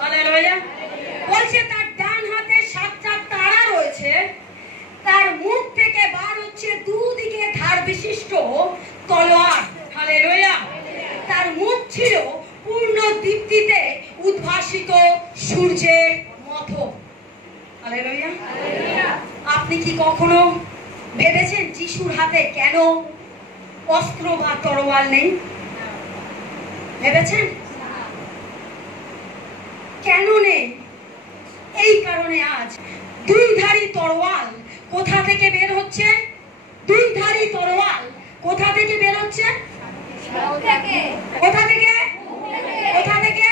Hallelujah. বলছে তার ডান হাতে 7টা তারা রয়েছে, তার মুখ থেকে বার হচ্ছে দুদিকে ধার বিশিষ্ট তলোয়ার। হালেলুয়া। তার মুখ ছিল পূর্ণ দীপ্তিতে উদ্ভাসিত সূর্যের মতো। হালেলুয়া। আপনি কি কখনো ভেবেছেন যিশুর হাতে কেন অস্ত্র বা তরোয়াল নেই? ভেবেছেন কেন নেই? এই কারণে আজ দুইধারী তরোয়াল কোথা থেকে বের হচ্ছে? দুইধারী তরোয়াল কোথা থেকে বের হচ্ছে? কোথা থেকে? কোথা থেকে?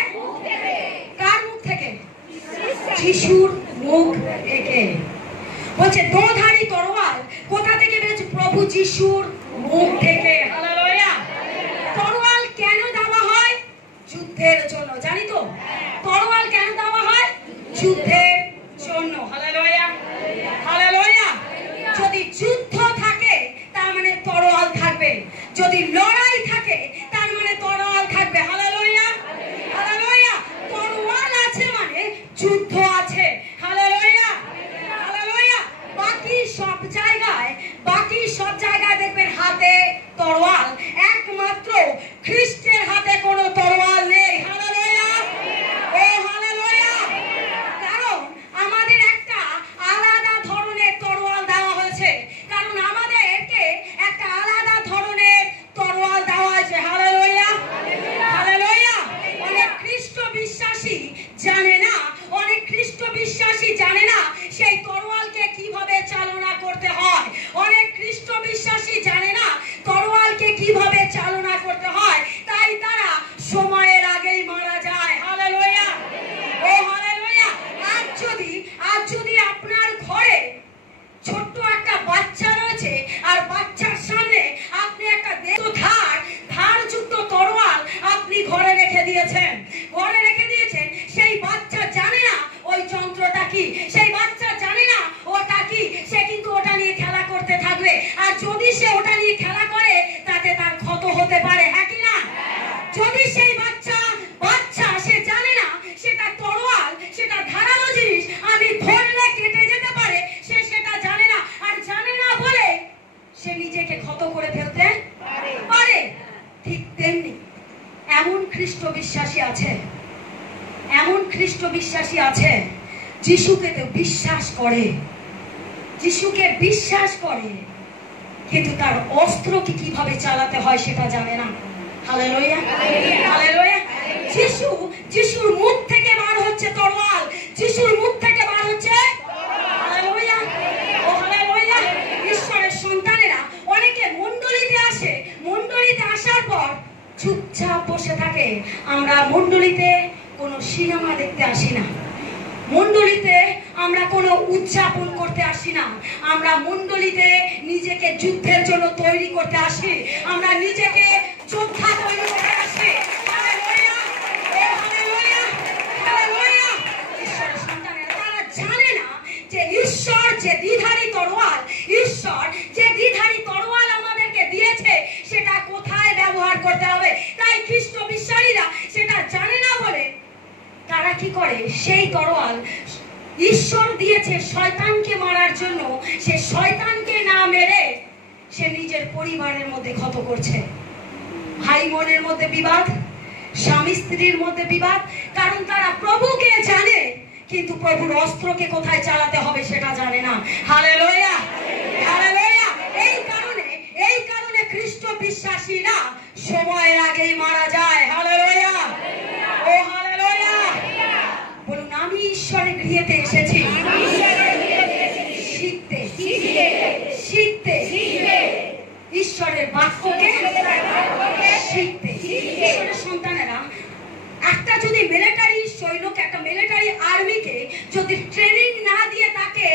কার মুখ থেকে? যিশুর মুখ থেকে। বলছে দোধারী তরোয়াল কোথা থেকে বেরোচ্ছে? প্রভু যিশুর মুখ থেকে। হালেলুয়া। তরোয়াল কেন দেওয়া হয়? যুদ্ধের জন্য। জানি তো তরোয়াল কেন দেওয়া হয়? যুদ্ধের জন্য। হালেলুয়া। হালেলুয়া। যদি যুদ্ধ থাকে তার মানে তরোয়াল থাকবে, যদি লড়াই থাকে তার মানে তরোয়াল থাকবে। হালেলুয়া। হালেলুয়া। তরোয়াল আছে মানে যুদ্ধ আছে। হালেলুয়া। হালেলুয়া। বাকি সব জায়গায় দেখবেন হাতে তরোয়াল, একমাত্র খ্রিস্টের হাতে কোনো তরোয়াল নেই। হালেলুয়া। Oh hallelujah. কারণ আমাদের একটা আলাদা ধরনের তরোয়াল দেওয়া হয়েছে, কারণ আমাদেরকে একটা আলাদা ধরনের তরোয়াল দেওয়া হয়েছে। হালেলুয়া। হালেলুয়া। অনেক খ্রিস্ট বিশ্বাসী জানে না, অনেক খ্রিস্ট বিশ্বাসী জানে না সেই তরোয়ালকে কিভাবে চালনা করতে হয়। অনেক খ্রিস্ট বিশ্বাসী জানে না তরোয়ালকে কিভাবে চালনা করতে হয়, তাই তারা সময়ের আগেই মারা যায়। হালেলুয়া। Oh hallelujah. আজ যদি আপনার ঘরে ছোট্ট একটা বাচ্চা রয়েছে আর বাচ্চার সামনে আপনি একটা ধারযুক্ত তরোয়াল আপনি ঘরে রেখে দিয়েছেন, সেই বাচ্চা জানে না ওই যন্ত্রটা কি, সেই বাচ্চা জানে না ওটা কি, সে কিন্তু ওটা নিয়ে খেলা করতে থাকবে। আর যদি সে ওটা নিয়ে খেলা করে তাতে তার ক্ষত হতে পারে। হ্যাঁ কি না? যদি সেই বাচ্চা সে জানে না সেটা তরোয়াল, সেটা ধারালো জিনিস, আমি ধরলে কেটে যেতে পারে, সে সেটা জানে না। আর জানে না বলে সে নিজেকে ক্ষত করে ফেলতে পারে। ঠিক তেমনি এমন খ্রিস্ট বিশ্বাসী আছে যিশুকে তো বিশ্বাস করে, কিন্তু তার অস্ত্রকে কিভাবে চালাতে হয় সেটা জানে না। হালেলুয়া। হালেলুয়া। যিশুর মুখ থেকে বার হচ্ছে তরোয়াল, যিশুর মুখ থেকে বার হচ্ছে। হালেলুয়া। Oh hallelujah. ঈশ্বরের সন্তানেরা অনেকে মণ্ডলীতে আসে, মণ্ডলীতে আসার পর চুপচাপ বসে থাকে। আমরা মণ্ডলীতে কোনো সিনেমা দেখতে আসি না, মণ্ডলীতে আমরা কোনো উদযাপন করতে আসি না, আমরা মণ্ডলীতে নিজেকে যুদ্ধের জন্য তৈরি করতে আসি, আমরা নিজেকে যোদ্ধা তৈরি করতে আসি। হালেলুয়া। Oh hallelujah. হালেলুয়া। ঈশ্বরের সন্তানেরা তারা জানে না যে ঈশ্বর যে দ্বিধারী তরোয়াল আমাদেরকে দিয়েছে সেটা কোথায় ব্যবহার করতে হবে। তাই খ্রিস্ট বিশ্বাসীরা সেটা জানে না বলে তারা কি করে, সেই তরোয়াল ঈশ্বর দিয়েছে শয়তানকে মারার জন্য, সে শয়তানকে না মেরে সে নিজের পরিবারের মধ্যে ক্ষত করছে। ভাই বোনের মধ্যে বিবাদ, স্বামী স্ত্রীর মধ্যে বিবাদ, কারণ তারা প্রভুকে জানে কিন্তু প্রভুর অস্ত্রকে কোথায় চালাতে হবে সেটা জানে না। হালেলুয়া। হালেলুয়া। এই কারণে খ্রিস্ট বিশ্বাসীরা সময়ের আগেই মারা যায়। হালেলুয়া। Oh hallelujah. বলুন, আমি ঈশ্বরের গৃহেতে এসেছি শিখতে, ঈশ্বরের বাক্যকে শিখতে। ঈশ্বরের সন্তানেরা একটা যদি মিলিটারি আর্মিকে যদি ট্রেনিং না দিয়ে তাকে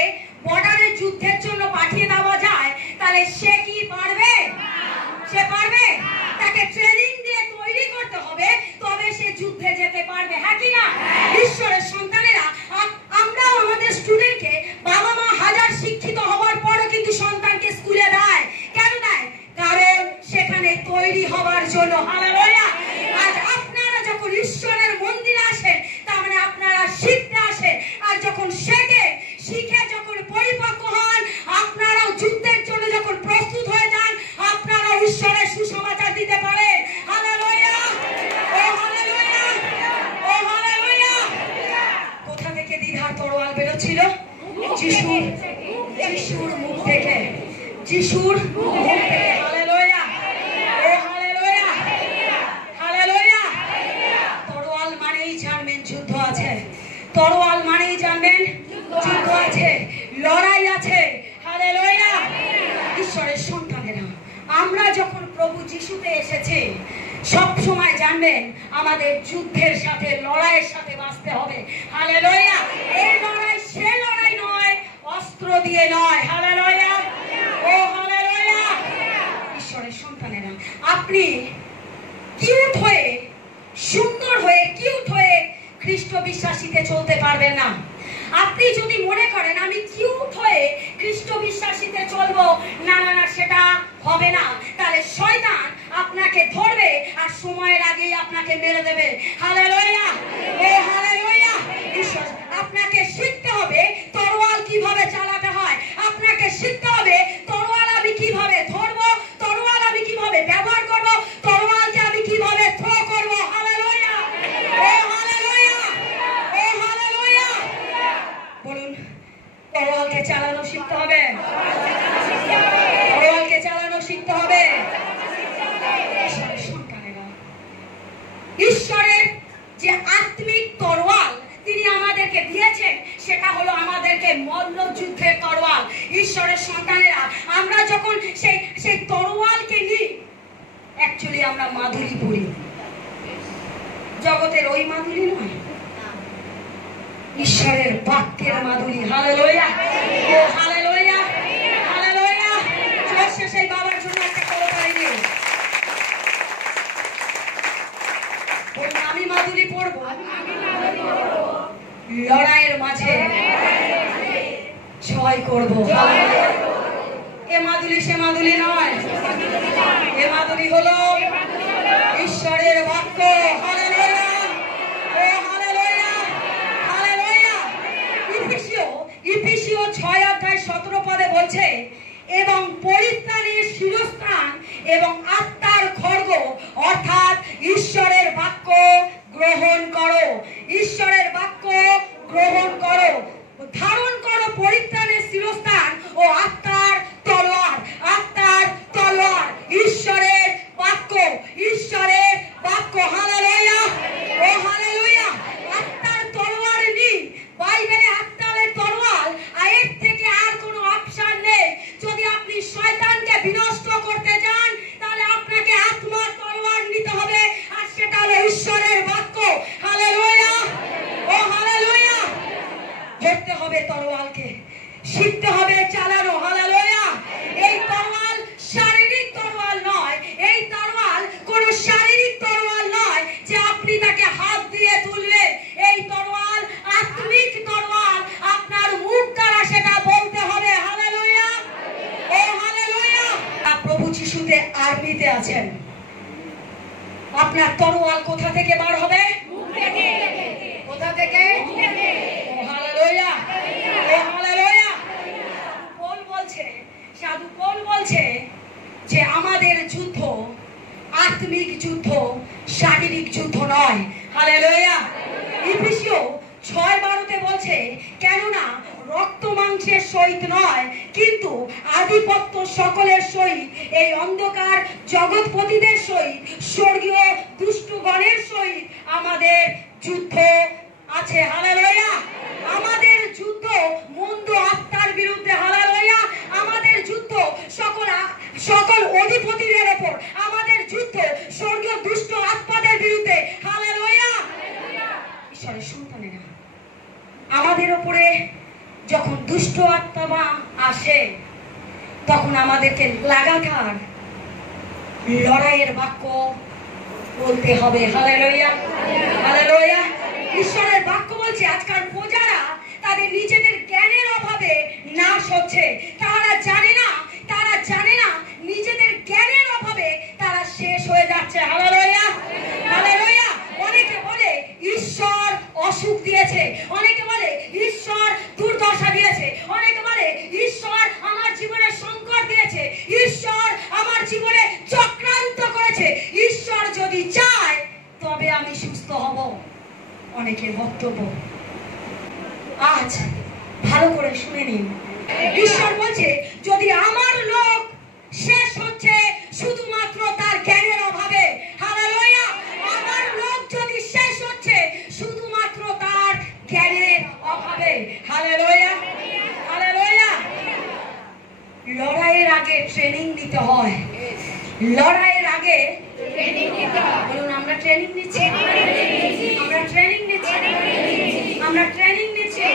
বর্ডারে যুদ্ধের জন্য পাঠিয়ে দেওয়া যায়, তাহলে সে কি পারবে? সে পারবে? তাকে ট্রেনিং দিয়ে তৈরি করতে হবে, তবে সে যুদ্ধে যেতে পারবে। হ্যাঁ কি না? ঈশ্বরের সন্তানেরা আমরাও আমাদের স্টুডেন্টকে, বাবা মা হাজার শিক্ষিত হওয়ার পরও কিন্তু সন্তানকে স্কুলে দেয়। কেন দেয়? কারণ সেখানে তৈরি হওয়ার জন্য। হালেলুয়া। আজ আপনারা যখন ঈশ্বরের মন্দিরে আসেন, তার মানে আপনার ছিল? যিশুর মুখ থেকে, যিশুর মুখ থেকে। Hallelujah, oh hallelujah, hallelujah. তরোয়াল মানেই জানবেন যুদ্ধ আছে, তরোয়াল মানেই জানবেন যুদ্ধ আছে, লড়াই আছে। হালেলুয়া। ঈশ্বরের সন্তানেরা, আমরা যখন প্রভু যিশুতে এসেছি, সব সময় জানবেন আমাদের যুদ্ধের সাথে, লড়াইয়ের সাথে বাঁচতে হবে। হালেলুয়া। এই লড়াই সে লড়াই নয়, অস্ত্র দিয়ে নয়। Hallelujah, oh hallelujah. ঈশ্বরের সন্তানেরা, আপনি কিউট হয়ে, সুন্দর হয়ে, কিউট হয়ে খ্রিস্ট বিশ্বাসীতে চলতে পারবেন না। আপনি যদি মনে করেন আমি কিউট হয়ে খ্রিস্ট বিশ্বাসীতে চলবো, না না না, সেটা হবে না। তাহলে শয়তান আপনাকে ধরবে আর সময়ের আগেই আপনাকে মেরে দেবে। Hallelujah, oh hallelujah. ঈশ্বর, আপনাকে শিখতে হবে তরোয়াল কিভাবে চালাতে হয়, আপনাকে শিখতে হবে তরোয়াল আমি কিভাবে ধরবো, তরোয়াল আমি কিভাবে ব্যবহার করবো, তরোয়ালকে আমি কিভাবে থ্রো করবো। Hallelujah, oh hallelujah, oh hallelujah. বলুন, তরোয়ালকে চালানো শিখতে হবে, তরোয়ালকে চালানো শিখতে হবে। ঈশ্বরের যে আত্মিক তরোয়াল তিনি আমাদেরকে দিয়েছেন, সেটা হলো আমাদেরকে মল্লযুদ্ধের তরোয়াল। ঈশ্বরের সন্তানেরা, আমরা যখন সেই তরোয়ালকে নিই, অ্যাকচুয়ালি আমরা মাধুরী পড়ি, জগতের ওই মাধুরী নয়, ঈশ্বরের বাক্যের মাধুরী। Hallelujah, oh hallelujah, hallelujah. চলছে সেই বাবার জন্য একটা করতালি দিও। আমি মাধুরী পড়বো, লড়াইয়ের মাঝে জয় করবো। এ মাধুরী সে মাধুরী নয়, এ মাধুরী হলো ঈশ্বরের বাক্য। Hallelujah, oh hallelujah, hallelujah. ইফিসীয় 6:17 বলছে, এবং পরিত্রাণের শিরস্ত্রাণ এবং আত্মার খড়গ অর্থাৎ ঈশ্বরের বাক্য গ্রহণ করো, ঈশ্বরের বাক্য গ্রহণ করো, ধারণ করো পরিত্রাণের শিরস্ত্রাণ ও আত্মার তলোয়ার, আত্মার তলোয়ার, ঈশ্বরের বাক্য, ঈশ্বরের বাক্য। Hallelujah, oh hallelujah. আত্মার তলোয়ার নি, বাইবেলে আত্মার তলোয়ার, এর থেকে আর কোনো অপশন নেই। যদি আপনি শয়তানকে বিনষ্ট করতে যান, তাহলে আপনাকে আত্মার তলোয়ার নিতে হবে, আর সেটা হলো ঈশ্বরের বাক্য। Hallelujah, oh hallelujah. ধরতে হবে তরোয়ালকে, শিখতে হবে চালানো। হালেলুয়া। এই তরোয়াল শারীরিক তরোয়াল নয়, এই তরোয়াল কোন শারীরিক তরোয়াল নয় যে আপনি তাকে হাত দিয়ে তুললেন। এই তরোয়াল আত্মিক তরোয়াল, আপনার মুখ দ্বারা সেটা বলতে হবে। Hallelujah, oh hallelujah. প্রভু যিশুতে আর্মিতে আছেন, আপনার তরোয়াল কোথা থেকে বার হবে? কোথা থেকে? ও হালেলুয়া, ও হালেলুয়া। পৌল বলছে, সাধু পৌল বলছে যে আমাদের যুদ্ধ আত্মিক যুদ্ধ, শারীরিক যুদ্ধ নয়। হালেলুয়া। ইফিসীয় 6:12 বলছে, কেননা রক্ত মাংসের সহিত নয়, কিন্তু আধিপত্য সকলের সহিত, এই অন্ধকার জগৎপতিদের সহিত, স্বর্গীয় দুষ্টগণের সহিত আমাদের যুদ্ধ আছে। হালেলুয়া। আমাদের যুদ্ধ মন্দ আত্মার বিরুদ্ধে। হালেলুয়া। আমাদের যুদ্ধ সকল অধিপতিদের উপর, আমাদের যুদ্ধ স্বর্গীয় দুষ্ট আত্মাদের বিরুদ্ধে। হালেলুয়া। ঈশ্বরের সন্তানেরা, আমাদের উপরে যখন দুষ্ট আত্মা আসে, তখন আমাদেরকে লাগাতার লড়াইয়ের বাক্য বলতে হবে। Hallelujah, hallelujah. ঈশ্বরের বাক্য বলছে আজকাল প্রজারা তাদের নিজেদের জ্ঞানের অভাবে নাশ হচ্ছে। তারা জানে না নিজেদের জ্ঞানের অভাবে তারা শেষ হয়ে যাচ্ছে। Hallelujah, hallelujah. অনেকে বলে ঈশ্বর অসুখ দিয়েছে, অনেকে বলে ঈশ্বর দুর্দশা দিয়েছে, অনেকে বলে ঈশ্বর আমার জীবনে সংকট দিয়েছে, ঈশ্বর আমার জীবনে চক্রান্ত করেছে, ঈশ্বর যদি চায় তবে আমি সুস্থ হব। অনেকের বক্তব্য। আজ ভালো করে শুনে নিন। ঈশ্বর বলছে যদি আমার লোক শেষ হচ্ছে শুধুমাত্র তার জ্ঞানের অভাবে, হালেলুয়া, আমার লোক যদি শেষ হচ্ছে শুধুমাত্র তার জ্ঞানের অভাবে, হালেলুয়া, হালেলুয়া। লড়াইয়ের আগে ট্রেনিং দিতে হয়, লড়াইয়ের আগে বলুন আমরা ট্রেনিং নিচ্ছি, আমরা ট্রেনিং নিচ্ছি, আমরা ট্রেনিং নিচ্ছি।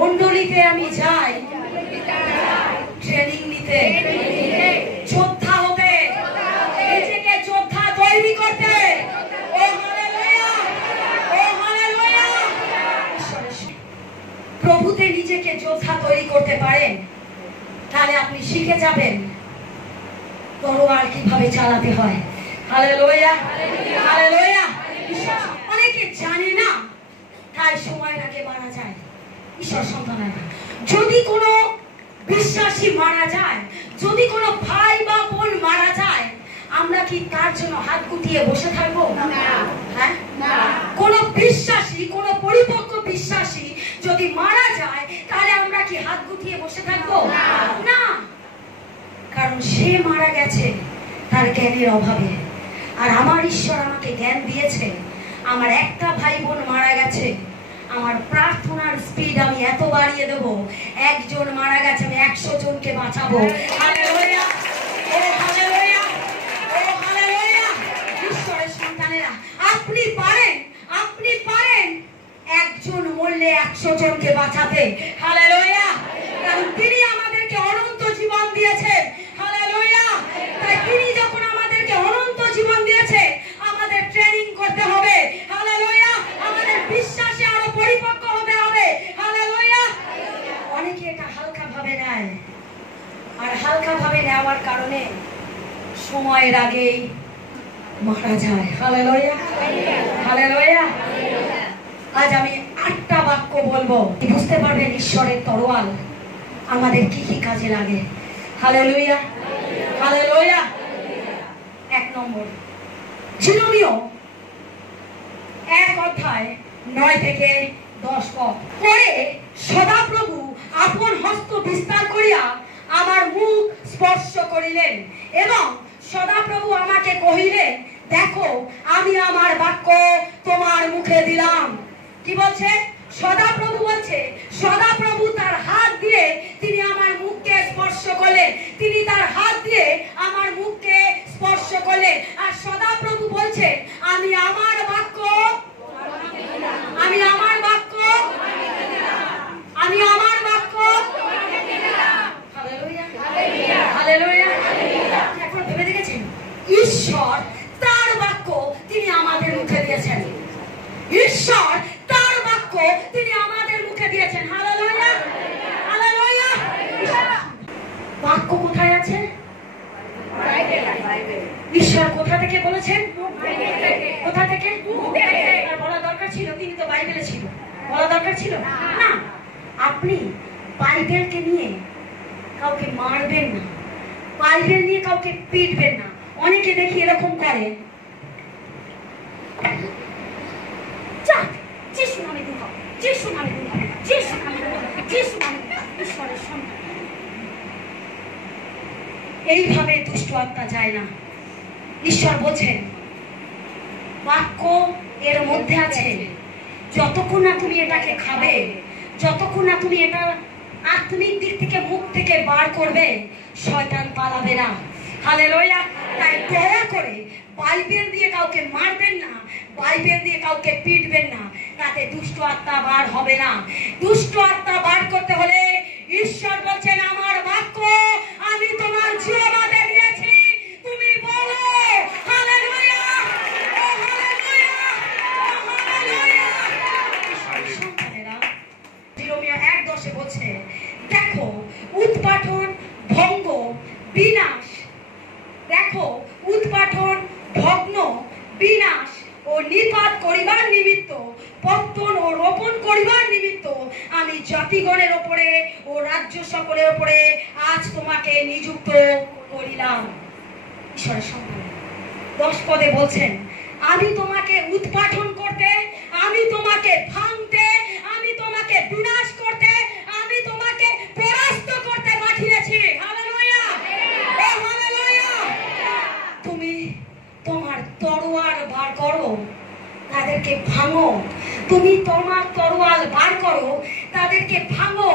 মন্ডলীতে আমি যাই ট্রেনিং নিতে, যোদ্ধা হতে, নিজেকে যোদ্ধা তৈরি করতে। ও হালেলুয়া, ও হালেলুয়া। প্রভুতে নিজেকে যোদ্ধা তৈরি করতে পারেন, তাহলে আপনি শিখে যাবেন তরোয়াল কিভাবে চালাতে হয়। Hallelujah, hallelujah. অনেকে জানে না, তাই সময়ের আগে মারা যায় ঈশ্বর সন্তানেরা। যদি কোনো বিশ্বাসী মারা যায়, যদি কোনো ভাই বা বোন মারা যায়, আমরা কি তার জন্য হাত গুটিয়ে বসে থাকবো? হ্যাঁ, কোনো বিশ্বাসী, কোনো পরিপক্ক বিশ্বাসী যদি মারা যায়, তাহলে আমরা কি হাত গুটিয়ে বসে থাকবো? না, কারণ সে মারা গেছে তার জ্ঞানের অভাবে। আর আমার ঈশ্বর আমাকে জ্ঞান দিয়েছে। আমার একটা ভাই বোন মারা গেছে, আমার প্রার্থনার স্পিড আমি এত বাড়িয়ে দেব, একজন মারা গেছে আমি 100 জনকে বাঁচাবো। Hallelujah, oh hallelujah, oh hallelujah. ঈশ্বরের সন্তানেরা, আপনি পারেন, আপনি পারেন একজন মরলে 100 জনকে বাঁচাতে। হালেলুয়া, কারণ তিনি আমাদেরকে অনন্ত জীবন দিয়েছেন। হালেলুয়া, তাই তিনি যখন আমাদেরকে অনন্ত জীবন দিয়েছে, আমাদের ট্রেনিং করতে হবে। হালেলুয়া, আমাদের বিশ্বাসে আরো পরিপক্ক হতে হবে। হালেলুয়া। অনেকে এটা হালকা ভাবে নেয়, আর হালকা ভাবে নেওয়ার কারণে সময়ের আগেই মারা যায়। Hallelujah, hallelujah. আজ আমি 8টা বাক্য বলবো, বুঝতে পারবেন ঈশ্বরের তরোয়াল আমাদের কি কি কাজে লাগে। Hallelujah, hallelujah. 1 নম্বর, জিরোমীয় 1 অধ্যায় 9 থেকে 10 পদ। পরে সদাপ্রভু আপন হস্ত বিস্তার করিয়া আমার মুখ স্পর্শ করিলেন এবং সদাপ্রভু আমাকে কহিলেন, দেখো আমি আমার বাক্য তোমার মুখে দিলাম। কি বলছে? সদাপ্রভু বলছে, সদাপ্রভু তার হাত দিয়ে তিনি আমার মুখকে স্পর্শ করলেন, তিনি তার হাত দিয়ে আমার মুখকে স্পর্শ করলেন। আর সদাপ্রভু বলছে, আমি আমার বাক্য, আমি আমার বাক্য, আমি আমার বাক্য। Hallelujah, hallelujah. এখন ভেবে দেখেছেন, ঈশ্বর তার বাক্য তিনি আমাদের মুখে দিয়েছেন, ঈশ্বর তার বাক্য তিনি আমাদের মুখে দিয়েছেন। Hallelujah, hallelujah. বাক্য কোথায় আছে? ঈশ্বর কোথা থেকে বলেছেন? কোথা থেকে? আর বলা দরকার ছিল, তিনি তো বাইবেলে ছিল, বলা দরকার ছিল না। আপনি বাইবেলকে নিয়ে কাউকে মারবেন না, বাইবেল নিয়ে কাউকে পিটবেন না। অনেকে দেখি এরকম করে, এইভাবে দুষ্ট আত্মা যায় না। ঈশ্বর বলছেন বাক্য এর মধ্যে আছে, যতক্ষণ না তুমি এটাকে খাবে, যতক্ষণ না তুমি এটা আত্মিক দিক থেকে মুখ থেকে বার করবে, শয়তান পালাবে না। হালেলুয়া। তাই দয়া করে বাইবেল দিয়ে কাউকে মারবেন না, বাইবেল দিয়ে কাউকে পিটবেন না, তাতে দুষ্ট আত্মা বার হবে না। দুষ্ট আত্মা বার করতে হলে ঈশ্বর বলছেন, আমার বাক্য আমি তোমার জিহ্বাতে দিয়েছি, তুমি বলো। Hallelujah, oh hallelujah, oh hallelujah. সন্তানেরা, জিরোমীয় 1:10 বলছে, দেখো উৎপাটন, ভঙ্গ, বিনাশ, দেখো উৎপাটন, ভগ্ন, বিনাশ ও নিপাত করিবার নিমিত্ত, পত্তন ও রোপণ করিবার নিমিত্ত আমি জাতিগণের উপরে ও রাজ্য সকলের উপরে আজ তোমাকে নিযুক্ত করিলাম। ঈশ্বরের সন্তান 10 পদে বলছেন, আমি তোমাকে উৎপাটন করতে, আমি তোমাকে ভাঙতে, আমি তোমাকে বিনাশ করতে তুমি তোমার তরোয়াল বার করো, তাদেরকে ভাঙো,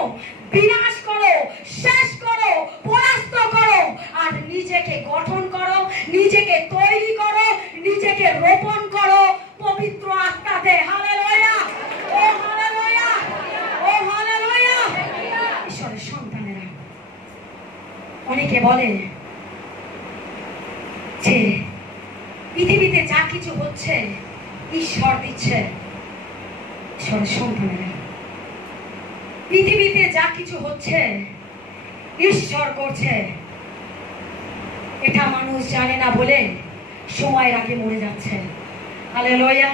বিনাশ করো, শেষ করো, পরাস্ত করো, আর নিজেকে গঠন করো, নিজেকে তৈরি করো, নিজেকে রোপণ করো পবিত্র আত্মাতে। Hallelujah, oh hallelujah, oh hallelujah. ঈশ্বরের সন্তানেরা, অনেকে বলে যে পৃথিবীতে যা কিছু হচ্ছে ঈশ্বর দিচ্ছে। ঈশ্বরের সন্তানেরা, পৃথিবীতে যা কিছু হচ্ছে ঈশ্বর করছে, এটা মানুষ জানে না বলে সময়ের আগে মরে যাচ্ছে। Hallelujah,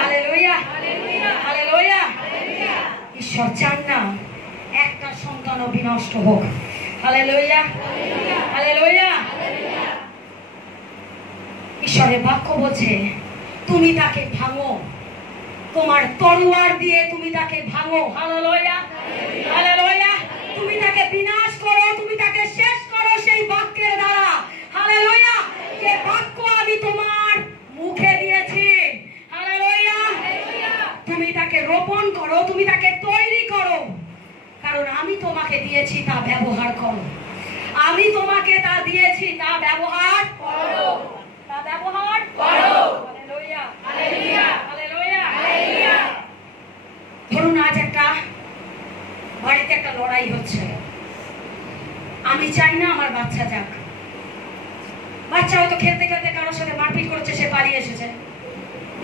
hallelujah, hallelujah. ঈশ্বর চান না একটা সন্তানও বিনষ্ট হোক। Hallelujah, hallelujah. ঈশ্বরের বাক্য বলছে তুমি তাকে ভাঙো, তোমার তরোয়ার দিয়ে তুমি তাকে ভাঙো। Hallelujah, hallelujah. তুমি তাকে বিনাশ করো, তুমি তাকে শেষ করো সেই বাক্যের দ্বারা। হালেলুয়া, যে বাক্য আমি তোমার মুখে দিয়েছি। হালেলুয়া। তুমি তাকে রোপণ করো, তুমি তাকে তৈরি করো, কারণ আমি তোমাকে দিয়েছি তা ব্যবহার করো। আমি তোমাকে তা দিয়েছি তা ব্যবহার করো, তা ব্যবহার করো। Hallelujah, hallelujah, hallelujah, hallelujah. ধরুন আজ একটা বাড়িতে একটা লড়াই হচ্ছে, আমি চাই না আমার বাচ্চা যাক। বাচ্চা হয়তো খেলতে খেলতে কারোর সাথে মারপিট করেছে, সে পালিয়ে এসেছে,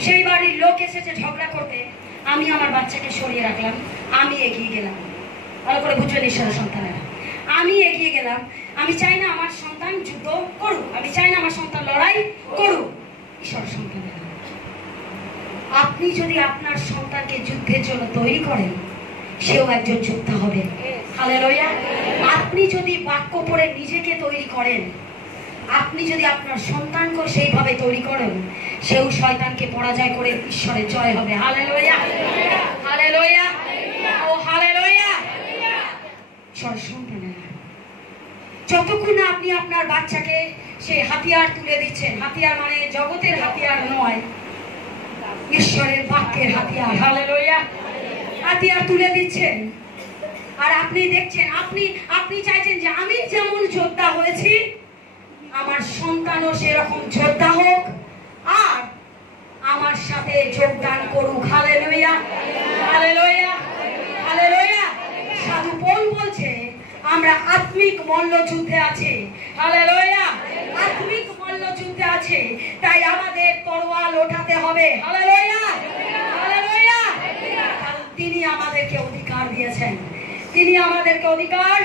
সেই বাড়ির লোক এসেছে ঝগড়া করতে, আমি আমার বাচ্চাকে সরিয়ে রাখলাম, আমি এগিয়ে গেলাম। ভালো করে বুঝবেন ঈশ্বরের সন্তানেরা, আমি এগিয়ে গেলাম। আমি চাই না আমার সন্তান যুদ্ধ করুক, আমি চাই না আমার সন্তান লড়াই করুক। ঈশ্বরের সন্তানেরা, আপনি যদি আপনার সন্তানকে যুদ্ধের জন্য তৈরি করেন, সেও একজন যোদ্ধা হবে। হালেলুয়া। আপনি যদি বাক্য পড়ে নিজেকে তৈরি করেন, আপনি যদি আপনার সন্তানকে সেইভাবে তৈরি করেন, সেও শয়তানকে পরাজয় করে ঈশ্বরের জয় হবে। Hallelujah, hallelujah, oh hallelujah. ঈশ্বরের সন্তানেরা, যতক্ষণ না আপনি আপনার বাচ্চাকে সেই হাতিয়ার তুলে দিচ্ছেন, হাতিয়ার মানে জগতের হাতিয়ার নয়, ঈশ্বরের বাক্যের হাতিয়ার। হালেলুয়া, হাতিয়ার তুলে দিচ্ছেন, আর আপনি দেখছেন, আপনি চাইছেন যে আমি যেমন যোদ্ধা হয়েছি আমার সন্তানও সেরকম যোদ্ধা হোক আর আমার সাথে যোগদান করুক। Hallelujah, hallelujah, hallelujah. সাধু পৌল বলছে আমরা আত্মিক মল্লযুদ্ধে আছি। হালেলুয়া, আত্মিক মল্লযুদ্ধে আছে, তাই আমাদের তরোয়াল ওঠাতে হবে। Hallelujah, hallelujah. তিনি আমাদেরকে অধিকার দিয়েছেন, তিনি আমাদেরকে অধিকার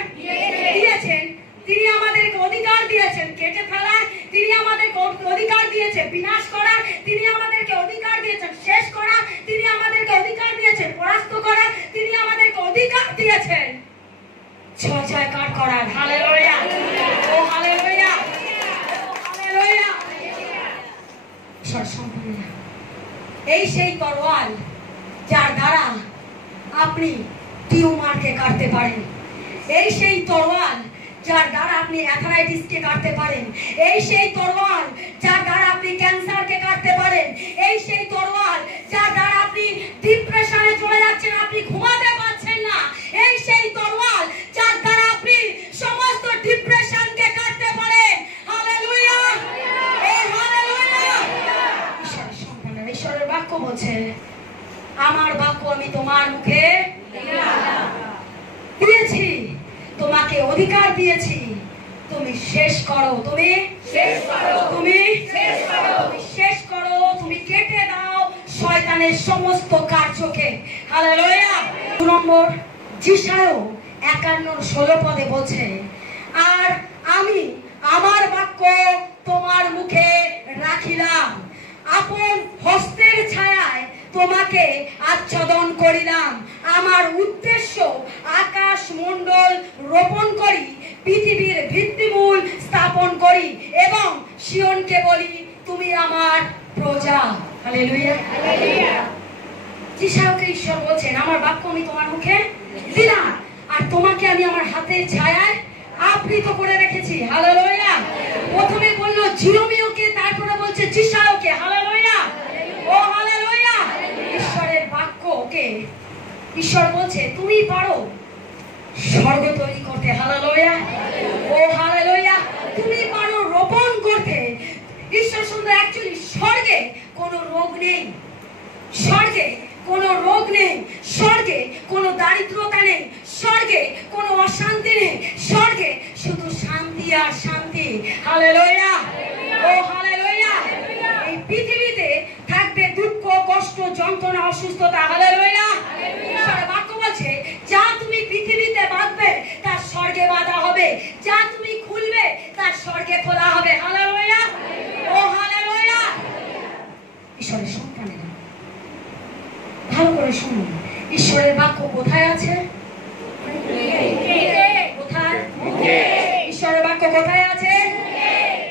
দিয়েছেন, তিনি আমাদেরকে অধিকার দিয়েছেন কেটে ফেলার, তিনি আমাদেরকে অধিকার দিয়েছেন বিনাশ করার, তিনি আমাদেরকে অধিকার দিয়েছেন শেষ করা, তিনি আমাদেরকে অধিকার দিয়েছেন পরাস্ত করা, তিনি আমাদেরকে অধিকার দিয়েছেন জয় জয়কার করার। Hallelujah, oh hallelujah, oh hallelujah. সন্তানেরা, এই সেই তরোয়াল যার দ্বারা আপনি টিউমারকে কাটতে পারেন, এই সেই তরোয়াল যার দ্বারা আপনি অ্যাথরাইটিসকে কাটতে পারেন, এই সেই তরোয়াল যার দ্বারা আপনি ক্যান্সারকে কাটতে পারেন, এই সেই তরোয়াল যার দ্বারা আপনি ডিপ্রেশনে চলে যাচ্ছেন, আপনি ঘুমাতে পারছেন না, এই সেই তরোয়াল যার দ্বারা আপনি সমস্ত ডিপ্রেশনকে কাটতে পারেন। হালেলুয়া, এই হালেলুয়া। ঈশ্বরের সন্তানেরা, ঈশ্বরের বাক্য বলছে আমার বাক্য আমি তোমার মুখে দিয়েছি, তোমাকে অধিকার দিয়েছি, তুমি শেষ করো, তুমি শেষ করো, তুমি শেষ করো, তুমি শেষ করো, তুমি কেটে দাও শয়তানের সমস্ত কার্যকে। হালেলুয়া। 2 নম্বর যিশায় 51:16 পদে বলছে আর আমি আমার বাক্য তোমার মুখে রাখিলাম, আপন হস্তের ছায়ায় তোমাকে আচ্ছাদন করিলাম। আমার উদ্দেশ্য আকাশ মণ্ডল রোপণ করি, পৃথিবীর ভিত্তিমূল স্থাপন করি এবং সিয়নকে বলি তুমি আমার প্রজা। Hallelujah, hallelujah. যিশায়কে ঈশ্বর বলছেন আমার বাক্য আমি তোমার মুখে দিলাম আর তোমাকে আমি আমার হাতের ছায়ায় আবৃত করে রেখেছি। হালেলুয়া। প্রথমে বললো জিরোমিওকে, তারপরে বলছে যিশায়কে। Hallelujah, oh hallelujah. ঈশ্বরের বাক্য ওকে ঈশ্বর বলছে তুমি পারো স্বর্গ তৈরি করতে। Hallelujah, oh hallelujah. তুমি পারো রোপণ করতে। ঈশ্বর সুন্দর। অ্যাকচুয়ালি স্বর্গে কোনো রোগ নেই, স্বর্গে কোনো রোগ নেই, স্বর্গে কোনো দারিদ্রতা নেই, স্বর্গে কোনো অশান্তি নেই, স্বর্গে শুধু শান্তি আর শান্তি। Hallelujah, oh hallelujah. এই পৃথিবীতে থাকবে দুঃখ, কষ্ট, যন্ত্রণা, অসুস্থতা। হালেলুয়া। ঈশ্বরের বাক্য বলছে যা তুমি পৃথিবীতে বাঁধবে তার স্বর্গে বাঁধা হবে, যা তুমি খুলবে তার স্বর্গে খোলা হবে। Hallelujah, oh hallelujah. ঈশ্বরের সন্তানেরা ভালো করে শুনুন, ঈশ্বরের বাক্য কোথায় আছে? কোথায়? ঈশ্বরের বাক্য কোথায় আছে?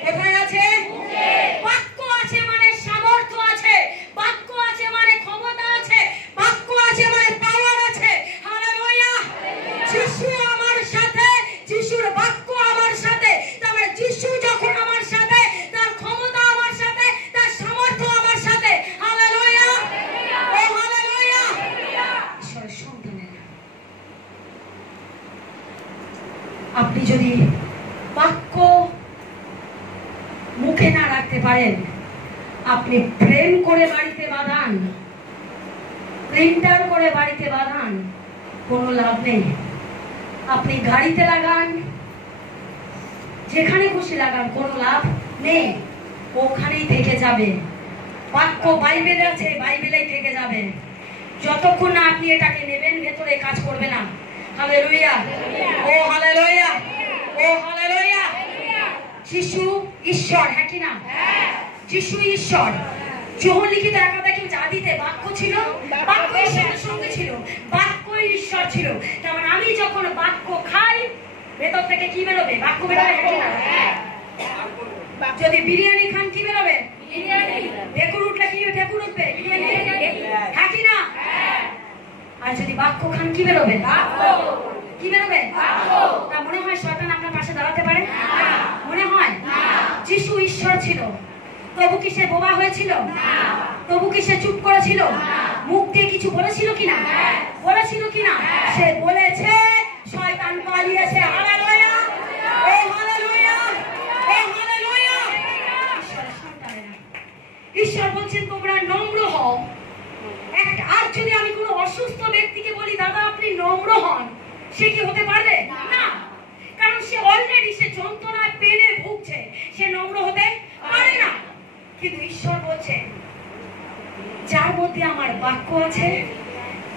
কোথায় আছে? বাক্য আছে মানে সামর্থ্য আছে, বাক্য আছে মানে ক্ষমতা আছে, বাক্য আছে মানে পাওয়ার আছে। হালেলুয়া। যিশু আমার সাথে, যিশুর বাক্য আমার সাথে, তবে যিশু যখন আমার সাথে, তার ক্ষমতা আমার সাথে, তার সামর্থ্য আমার সাথে। Hallelujah, oh hallelujah. ঈশ্বরের সন্তানেরা, আপনি যদি বাক্য মুখে না রাখতে পারেন, আপনি প্রেম করে বাড়িতে বাঁধান, প্রিন্টার করে বাড়িতে বাঁধান, কোনো লাভ নেই। আপনি গাড়িতে লাগান, যেখানে খুশি লাগান, কোনো লাভ নেই, ওখানেই থেকে যাবে। বাক্য বাইবেলে আছে, বাইবেলেই থেকে যাবে। যতক্ষণ না আপনি এটাকে নেবেন, ভেতরে কাজ করবে না। Hallelujah, oh hallelujah, oh hallelujah. যিশু ঈশ্বর, হ্যাঁ কি না? যিশু ঈশ্বর। যখন লিখিত একাধারে আদিতে বাক্য ছিল, বাক্য ঈশ্বরের সঙ্গে ছিল, বাক্য ঈশ্বর ছিল। তার মানে আমি যখন বাক্য খাই, ভেতর থেকে কি বেরোবে? বাক্য বেরোবে, হ্যাঁ কি না? যদি বিরিয়ানি খান, কি বেরোবে? ঢেকুর উঠলে কি ঢেকুর উঠবে? হ্যাঁ কি না? আর যদি বাক্য খান, কি বেরোবে? কি বেরোবে? তা মনে হয় শয়তান আপনার পাশে দাঁড়াতে পারে? মনে হয়? যিশু ঈশ্বর ছিল, তবু কি সে বোবা হয়েছিল? তবু কি সে চুপ করেছিল? মুখ দিয়ে কিছু বলেছিল কিনা? বলেছিল কিনা? সে বলেছে, শয়তান পালিয়েছে। Hallelujah, oh hallelujah, oh hallelujah. ঈশ্বরের সন্তানেরা, ঈশ্বর বলছেন তোমরা নম্র হও। আর যদি আমি কোনো অসুস্থ ব্যক্তিকে বলি দাদা আপনি নম্র হন, সে কি হতে পারবে? না, কারণ সে অলরেডি সে যন্ত্রণায় পেনে ভুগছে, সে নম্র হতে পারে না। কিন্তু ঈশ্বর বলছেন যার মধ্যে আমার বাক্য আছে,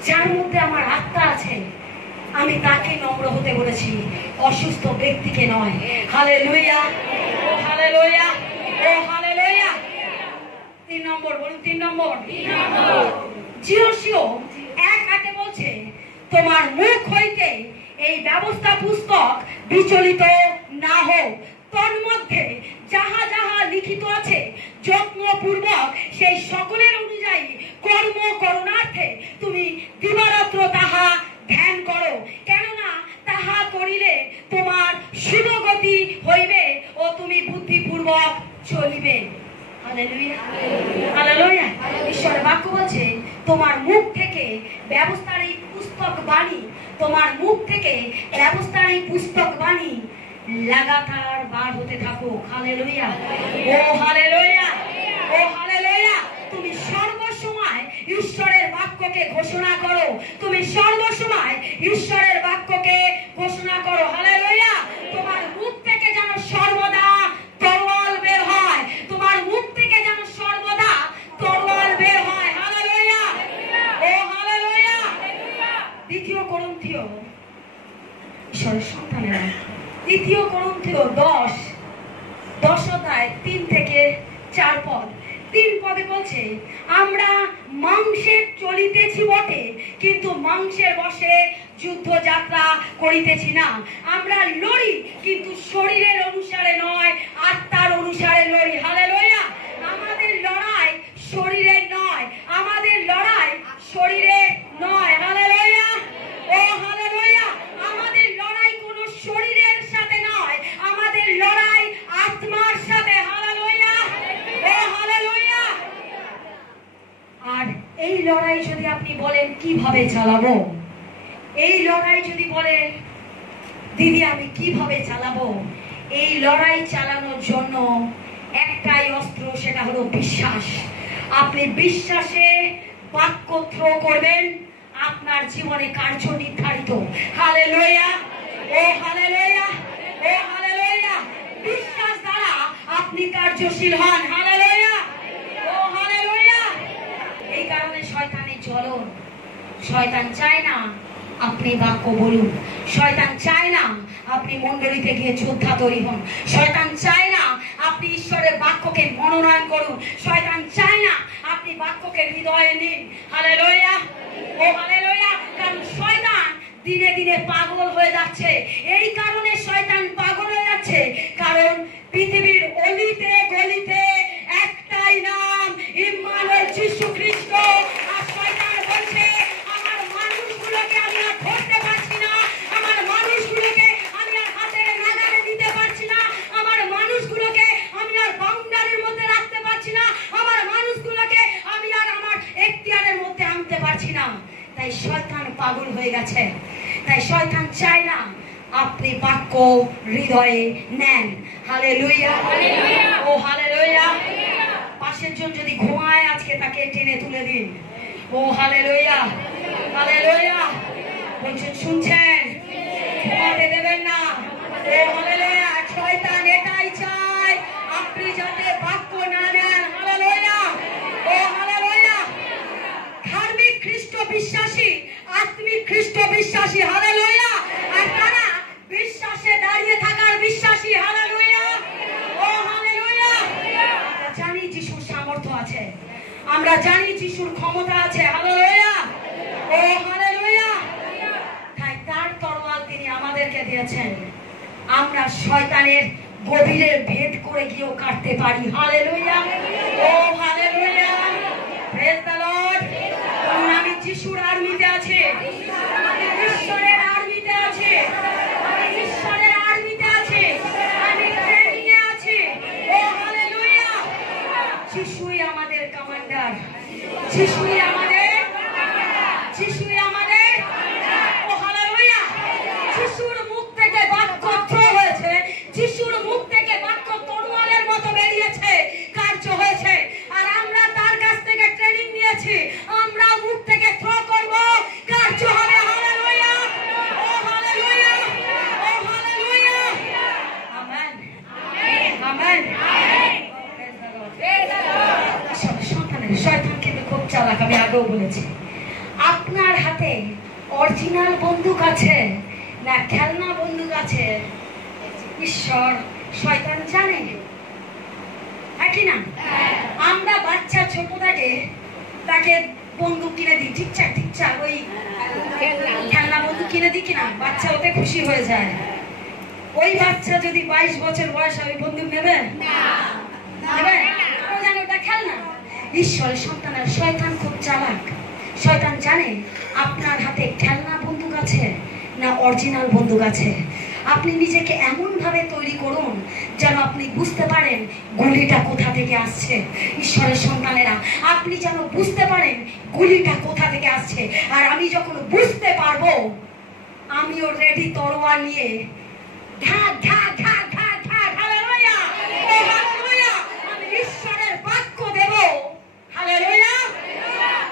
যার মধ্যে আমার আত্মা আছে, আমি তাকে নম্র হতে বলেছি, অসুস্থ ব্যক্তিকে নয়। Hallelujah, oh hallelujah, oh hallelujah. 3 নম্বর বলুন, 3 নম্বর। জিওসিও 1:8 বলছে তোমার মুখ হইতে এই ব্যবস্থা পুস্তক বিচলিত না হোক, তন্মধ্যে যাহা যাহা লিখিত আছে যত্নপূর্বক সেই সকলের অনুযায়ী কর্ম করণার্থে তুমি দিবারাত্র তাহা ধ্যান করো, কেননা তাহা করিলে তোমার শুভগতি হইবে ও তুমি বুদ্ধিপূর্বক চলিবে। Hallelujah, hallelujah. ঈশ্বরের বাক্য বলছে তোমার মুখ থেকে ব্যবস্থার এই পুস্তক বাণী, তোমার মুখ থেকে ব্যবস্থার এই পুস্তক বাণী লাগাতার বার হতে থাকো। Hallelujah, oh hallelujah, oh hallelujah. তুমি সর্বসময় ঈশ্বরের বাক্যকে ঘোষণা করো, তুমি সর্বসময় ঈশ্বরের বাক্যকে ঘোষণা করো। হালেলুয়া। তোমার মুখ থেকে যেন সর্বদা তরোয়াল বের হয়, তোমার মুখ থেকে যেন সর্বদা তরোয়াল বের হয়। Hallelujah, oh hallelujah. 2 কোরিন্থীয়, ঈশ্বরের সন্তানেরা, 2 কোরিন্থীয় 10 অধ্যায় 3 থেকে 4 পদ। 3 পদে বলছে আমরা মাংসের চলিতেছি বটে, কিন্তু মাংসের বশে যুদ্ধ যাত্রা করিতেছি না। আমরা লড়ি, কিন্তু শরীরের অনুসারে নয়, আত্মার অনুসারে লড়ি। হালেলুয়া। আমাদের লড়াই শরীরের নয়, আমাদের লড়াই শরীরের নয়। Hallelujah, oh hallelujah. আমাদের লড়াই কোনো শরীরের সাথে নয়, আমাদের লড়াই আত্মার সাথে। Hallelujah, oh hallelujah. আর এই লড়াই যদি আপনি বলেন কিভাবে চালাবো, এই লড়াই যদি বলে দিদি আমি কিভাবে চালাবো, এই লড়াই চালানোর জন্য একটাই অস্ত্র, সেটা হলো বিশ্বাস। আপনি বিশ্বাসে বাক্য থ্রো করবেন, আপনার জীবনে কার্য নির্ধারিত। Hallelujah, oh hallelujah, oh hallelujah. বিশ্বাস দ্বারা আপনি কার্যশীল হন। Hallelujah, oh hallelujah. এই কারণে শয়তানের জ্বলন। শয়তান চায় না আপনি বাক্য বলুন, শয়তান চায় না আপনি মণ্ডলীতে গিয়ে যোদ্ধা তৈরি হন, শয়তান চায় না আপনি ঈশ্বরের বাক্যকে মনোনয়ন করুন, শয়তান চায় না আপনি বাক্যকে হৃদয়ে নিন। Hallelujah, oh hallelujah. কারণ শয়তান দিনে দিনে পাগল হয়ে যাচ্ছে। এই কারণে শয়তান পাগল হয়ে যাচ্ছে কারণ পৃথিবীর অলিতে গলিতে একটাই নাম, ইম্মানুয়েল, যীশু খ্রিস্ট। আর শয়তান বলছে আমার মানুষগুলোকে আমি আর ধরতে পারছি না, আমার মানুষগুলোকে আমি আর হাতের নাগালে দিতে পারছি না, আমার মানুষগুলোকে আমি আর বাউন্ডারির মধ্যে রাখতে পারছি না, আমার মানুষগুলোকে আমি আর আমার এখতিয়ারের মধ্যে আনতে পারছি না। তাই শয়তান পাগল হয়ে গেছে। তাই শয়তান চায় না আপনি বাক্য হৃদয়ে নেন। Hallelujah, oh hallelujah. পাশের জন যদি ঘুমায় আজকে তাকে টেনে তুলে দিন। ও হালেলুয়া, হালেলুয়া। বলছেন শুনছেন, ঘুমাতে দেবেন না। ও হালেলুয়া। শয়তান এটাই চায় আপনি যাতে বাক্য না নেন। Hallelujah, oh hallelujah. ধার্মিক খ্রিস্ট বিশ্বাসী, আত্মিক খ্রিস্ট বিশ্বাসী। হালেলুয়া। আর তারা বিশ্বাসে দাঁড়িয়ে থাকার বিশ্বাসী। Hallelujah, oh hallelujah. আমরা জানি যিশুর সামর্থ্য আছে, আমরা জানি যিশুর ক্ষমতা আছে। Hallelujah, oh hallelujah. তাই তার তরোয়াল তিনি আমাদেরকে দিয়েছেন, আমরা শয়তানের গভীরে ভেদ করে গিয়েও কাটতে পারি। Hallelujah, oh hallelujah. Praise the lord. আমি যিশুর আর্মিতে আছি, আমি ঈশ্বরের আর্মিতে আছি, আমি ঈশ্বরের আর্মিতে আছি, আমি ট্রেনিং এ আছি। ও হালেলুয়া। যিশুই আমাদের কমান্ডার, যিশুই আমাদের, যিশুই আমাদের। ও হালেলুয়া। যিশুর মুখ থেকে বাক্য থ্রো হয়েছে, যিশুর মুখ থেকে বাক্য তরোয়ালের মতো বেরিয়েছে, কার্য হয়েছে। আর আমরা তার কাছ থেকে ট্রেনিং নিয়েছি, আমরা মুখ থেকে থ্রো করব, কার্য হবে। Hallelujah, oh hallelujah, oh hallelujah. Amen, amen. সন্তানের শয়তান কিন্তু খুব চালাক, আমি আগেও বলেছি। আপনার হাতে অরিজিনাল বন্দুক আছে না খেলনা বন্দুক আছে, ঈশ্বর শয়তান জানে, কি না? আমরা বাচ্চা ছোট থেকে তাকে বন্দুক কিনে দিই, ঠিকঠাক ঠিকঠাক ওই খেলনা বন্দুক কিনে দিই কিনা, বাচ্চা ওতে খুশি হয়ে যায়। ওই বাচ্চা যদি 22 বছর বয়স হয় বন্দুক নেবে? নেবে? ও জানে ওটা খেলনা। ঈশ্বরের সন্তানের শয়তান খুব চালাক। শয়তান জানে আপনার হাতে খেলনা বন্দুক আছে না অরিজিনাল বন্দুক আছে। আপনি নিজেকে এমন ভাবে তৈরি করুন যেন আপনি বুঝতে পারেন গুলিটা কোথা থেকে আসছে। ঈশ্বরের সন্তানেরা, আপনি যেন বুঝতে পারেন গুলিটা কোথা থেকে আসছে। আর আমি যখন বুঝতে পারবো, আমিও রেডি তরোয়াল নিয়ে ঢা ঢা ঢা ঢা ঢা। Hallelujah, oh hallelujah. আমি ঈশ্বরের বাক্য দেব। হালেলুয়া।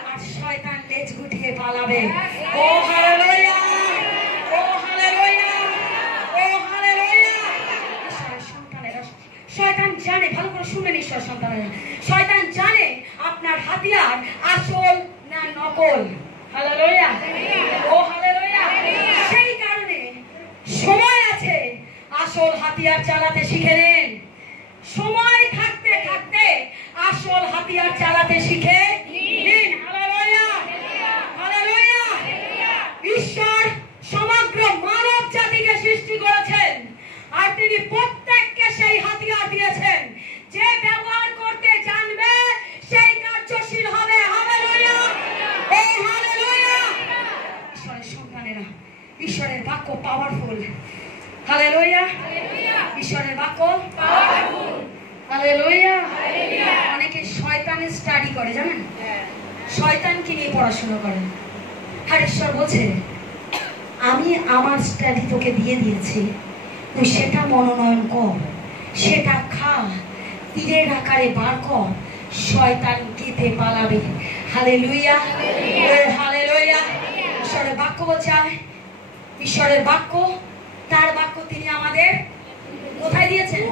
আর শয়তান লেজ গুটিয়ে পালাবে। ও hallelujah, oh hallelujah, oh hallelujah. ঈশ্বরের সন্তানেরা, শয়তান জানে, ভালো করে শুনেন ঈশ্বরের সন্তানেরা, শয়তান জানে আপনার হাতিয়ার আসল না নকল। Hallelujah, oh hallelujah. সেই কারণে সময় আছে, আসল হাতিয়ার চালাতে শিখে নিন। সময় থাকতে থাকতে আসল হাতিয়ার চালাতে শিখে নিন। Hallelujah, hallelujah. ঈশ্বর সমগ্র মানব জাতিকে সৃষ্টি করেছেন, আর তিনি প্রত্যেককে সেই হাতিয়ার দিয়েছেন। যে ব্যবহার করতে জানবে সেই কার্যশীল হবে। Hallelujah, oh hallelujah. ঈশ্বরের সন্তানেরা, ঈশ্বরের বাক্য পাওয়ারফুল। হালেলুয়া, ঈশ্বরের বাক্য পাওয়ারফুল। হালেলুয়া। অনেকে শয়তানের স্টাডি করে, জানেন? শয়তানকে নিয়ে পড়াশোনা করে। আর ঈশ্বর বলছে, আমি আমার স্টাডি তোকে দিয়ে দিয়েছি, তুই সেটা মনোনয়ন কর, সেটা খা, তীরের আকারে বার কর, শয়তান কেঁপে পালাবে। Hallelujah, oh hallelujah. ঈশ্বরের বাক্য বলছে, ঈশ্বরের বাক্য, তার বাক্য তিনি আমাদের কোথায় দিয়েছেন?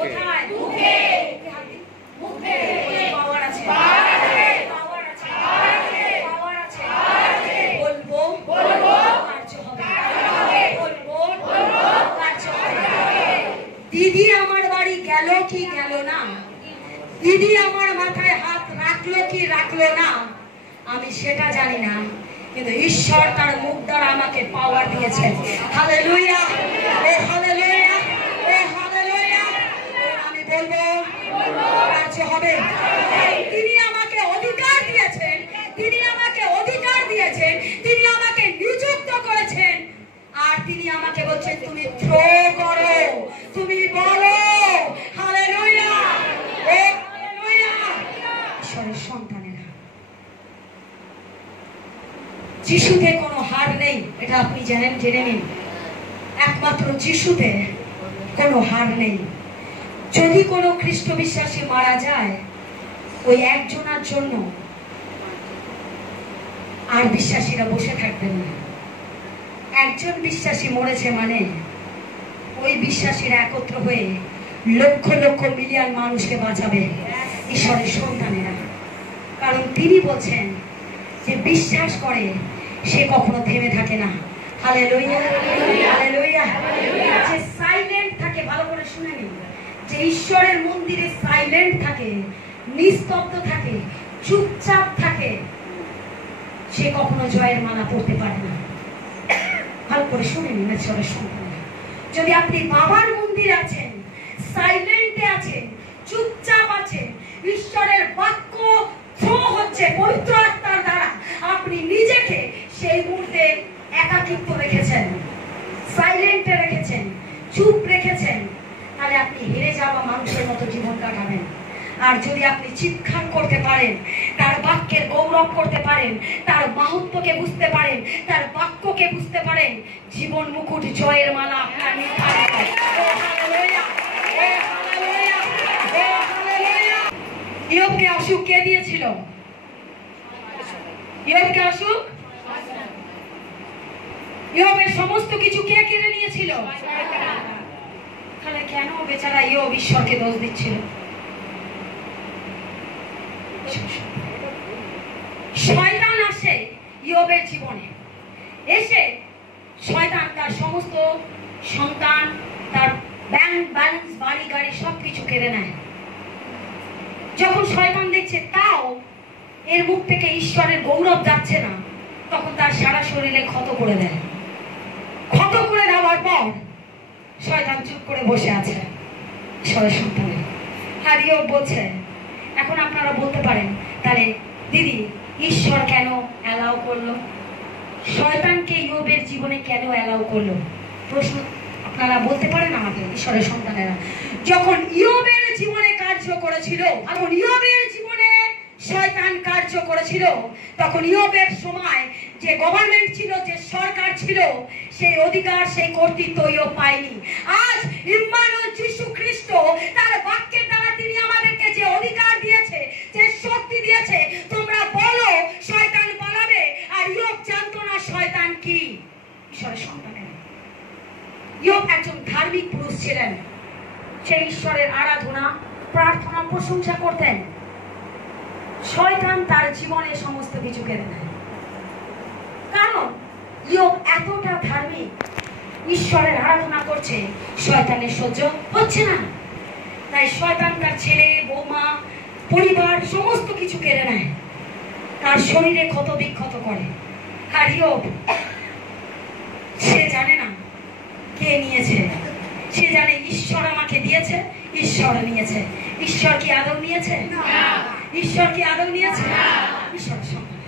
কোথায়? মুখে। মুখে পাওয়ার আছে, পাওয়ার আছে, পাওয়ার আছে। বলবো, কার্য হবে। বলবো, কার্য হবে। দিদি আমার বাড়ি গেল কি গেল না, দিদি আমার মাথায় হাত রাখলো কি রাখলো না, আমি সেটা জানি না, কিন্তু ঈশ্বর তার মুখ দ্বারা আমাকে পাওয়ার দিয়েছেন। Hallelujah, oh hallelujah, oh hallelujah. আমি বলবো, কার্য হবে। তিনি আমাকে অধিকার দিয়েছেন, তিনি আমাকে অধিকার দিয়েছেন, তিনি আমাকে নিযুক্ত করেছেন, আর তিনি আমাকে বলছেন তুমি থ্রো করো, তুমি বলো। Hallelujah, oh hallelujah. ঈশ্বরের সন্তানেরা, যিশুতে কোনো হার নেই, এটা আপনি জানেন, জেনে নিন। একমাত্র যিশুতে কোনো হার নেই। যদি কোনো খ্রিস্ট বিশ্বাসী মারা যায়, ওই একজনের জন্য আর বিশ্বাসীরা বসে থাকবেন না। একজন বিশ্বাসী মরেছে মানে ওই বিশ্বাসীরা একত্র হয়ে লক্ষ লক্ষ মিলিয়ন মানুষকে বাঁচাবে, ঈশ্বরের সন্তানেরা। কারণ তিনি বলছেন যে বিশ্বাস করে সে কখনো থেমে থাকে না। Hallelujah, hallelujah. যে সাইলেন্ট থাকে, ভালো করে শুনে নিন, যে ঈশ্বরের মন্দিরে সাইলেন্ট থাকে, নিস্তব্ধ থাকে, চুপচাপ থাকে, সে কখনো জয়ের মালা পড়তে পারে না। ভালো করে শুনে নিন ঈশ্বরের সন্তানেরা। যদি আপনি বাবার মন্দিরে আছেন, সাইলেন্টে আছেন, চুপচাপ আছেন, ঈশ্বরের বাক্য থ্রো হচ্ছে পবিত্র আত্মার দ্বারা, আপনি নিজেকে সেই মুহূর্তে একাকিত্ব রেখেছেন, সাইলেন্টে রেখেছেন, চুপ রেখেছেন, তাহলে আপনি হেরে যাওয়া মানুষের মতো জীবন কাটাবেন। আর যদি আপনি চিৎকার করতে পারেন, তার বাক্যের গৌরব করতে পারেন, তার মাহাত্ম্যকে বুঝতে পারেন, তার বাক্যকে বুঝতে পারেন, জীবন মুকুট জয়ের মালা আপনার নির্ধারিত। ইয়োবকে অসুখ কে দিয়েছিল? ইয়োবকে অসুখ, ইয়োবের সমস্ত কিছু কে কেড়ে নিয়েছিল? তাহলে কেন বেচারা ইয়োব ঈশ্বরকে দোষ দিচ্ছিল? শয়তান আসে ইয়োবের জীবনে, এসে শয়তান তার সমস্ত সন্তান, তার ব্যাংক ব্যালেন্স, বাড়ি গাড়ি সবকিছু কেড়ে নেয়। যখন শয়তান দেখছে তাও এর মুখ থেকে ঈশ্বরের গৌরব যাচ্ছে না, তখন তার সারা শরীরে ক্ষত করে দেয়। ক্ষত করে দেওয়ার পর শয়তান চুপ করে বসে আছে ঈশ্বরের সন্তানের। আর ইয়োব বলছে, এখন আপনারা বলতে পারেন, তাহলে দিদি ঈশ্বর কেন অ্যালাউ করলো? শয়তানকে ইয়োবের জীবনে কেন অ্যালাউ করলো? প্রশ্ন আপনারা বলতে পারেন আমাকে, ঈশ্বরের সন্তানেরা। যখন ইয়োবের জীবনে কার্য করেছিল, এখন ইয়োবের জীবনে শয়তান কার্য করেছিল, তখন ইয়োবের সময় যে গভর্নমেন্ট ছিল, যে সরকার ছিল, সেই অধিকার, সেই কর্তৃত্ব ইয়োব পায়নি। আজ ইম্মানুয়েল যীশু খ্রিস্ট তার বাক্যের দ্বারা তিনি আমাদেরকে যে অধিকার দিয়েছে, যে শক্তি দিয়েছে, তোমরা বলো শয়তান পালাবে। আর ইয়োব জানতো না শয়তান কি। ঈশ্বরের সন্তানেরা, ইয়োব একজন ধার্মিক পুরুষ ছিলেন। সেই ঈশ্বরের আরাধনা, প্রার্থনা, প্রশংসা করতেন। শয়তান তার জীবনে সমস্ত কিছু কেড়ে নেয়। কারণ ইয়োব এতটা ধার্মিক, ঈশ্বরের আরাধনা করছে, শয়তানের সহ্য হচ্ছে না। তাই শয়তান তার ছেলে, বৌমা, পরিবার সমস্ত কিছু কেড়ে নেয়, তার শরীরে ক্ষত বিক্ষত করে। আর ইয়োব, সে জানে না কে নিয়েছে, সে জানে ঈশ্বর আমাকে দিয়েছে, ঈশ্বর নিয়েছে। ঈশ্বর কি আদৌ নিয়েছে? ঈশ্বর কি আদৌ নিয়েছে? ঈশ্বর সন্তান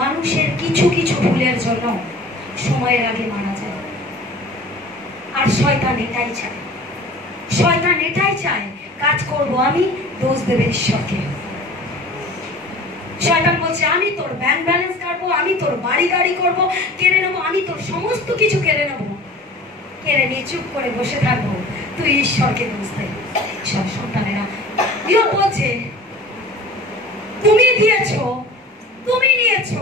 মানুষের কিছু কিছু ভুলের জন্য সময়ের আগে মারা যায়। আর শয়তান এটাই চায়, শয়তান এটাই চায়, কাজ করব আমি, দোষ দেবে ঈশ্বরকে। শয়তান বলছে আমি তোর ব্যাংক ব্যালেন্স কাটবো, আমি তোর বাড়ি গাড়ি করবো, কেড়ে নেবো, আমি তোর সমস্ত কিছু কেড়ে নেবো। কেড়ে নিয়ে চুপ করে বসে থাকবো, তুই ঈশ্বরকে দোষ দে। ঈশ্বর সন্তানেরা ইয়োব বলছে তুমি দিয়েছো, তুমি নিয়েছো,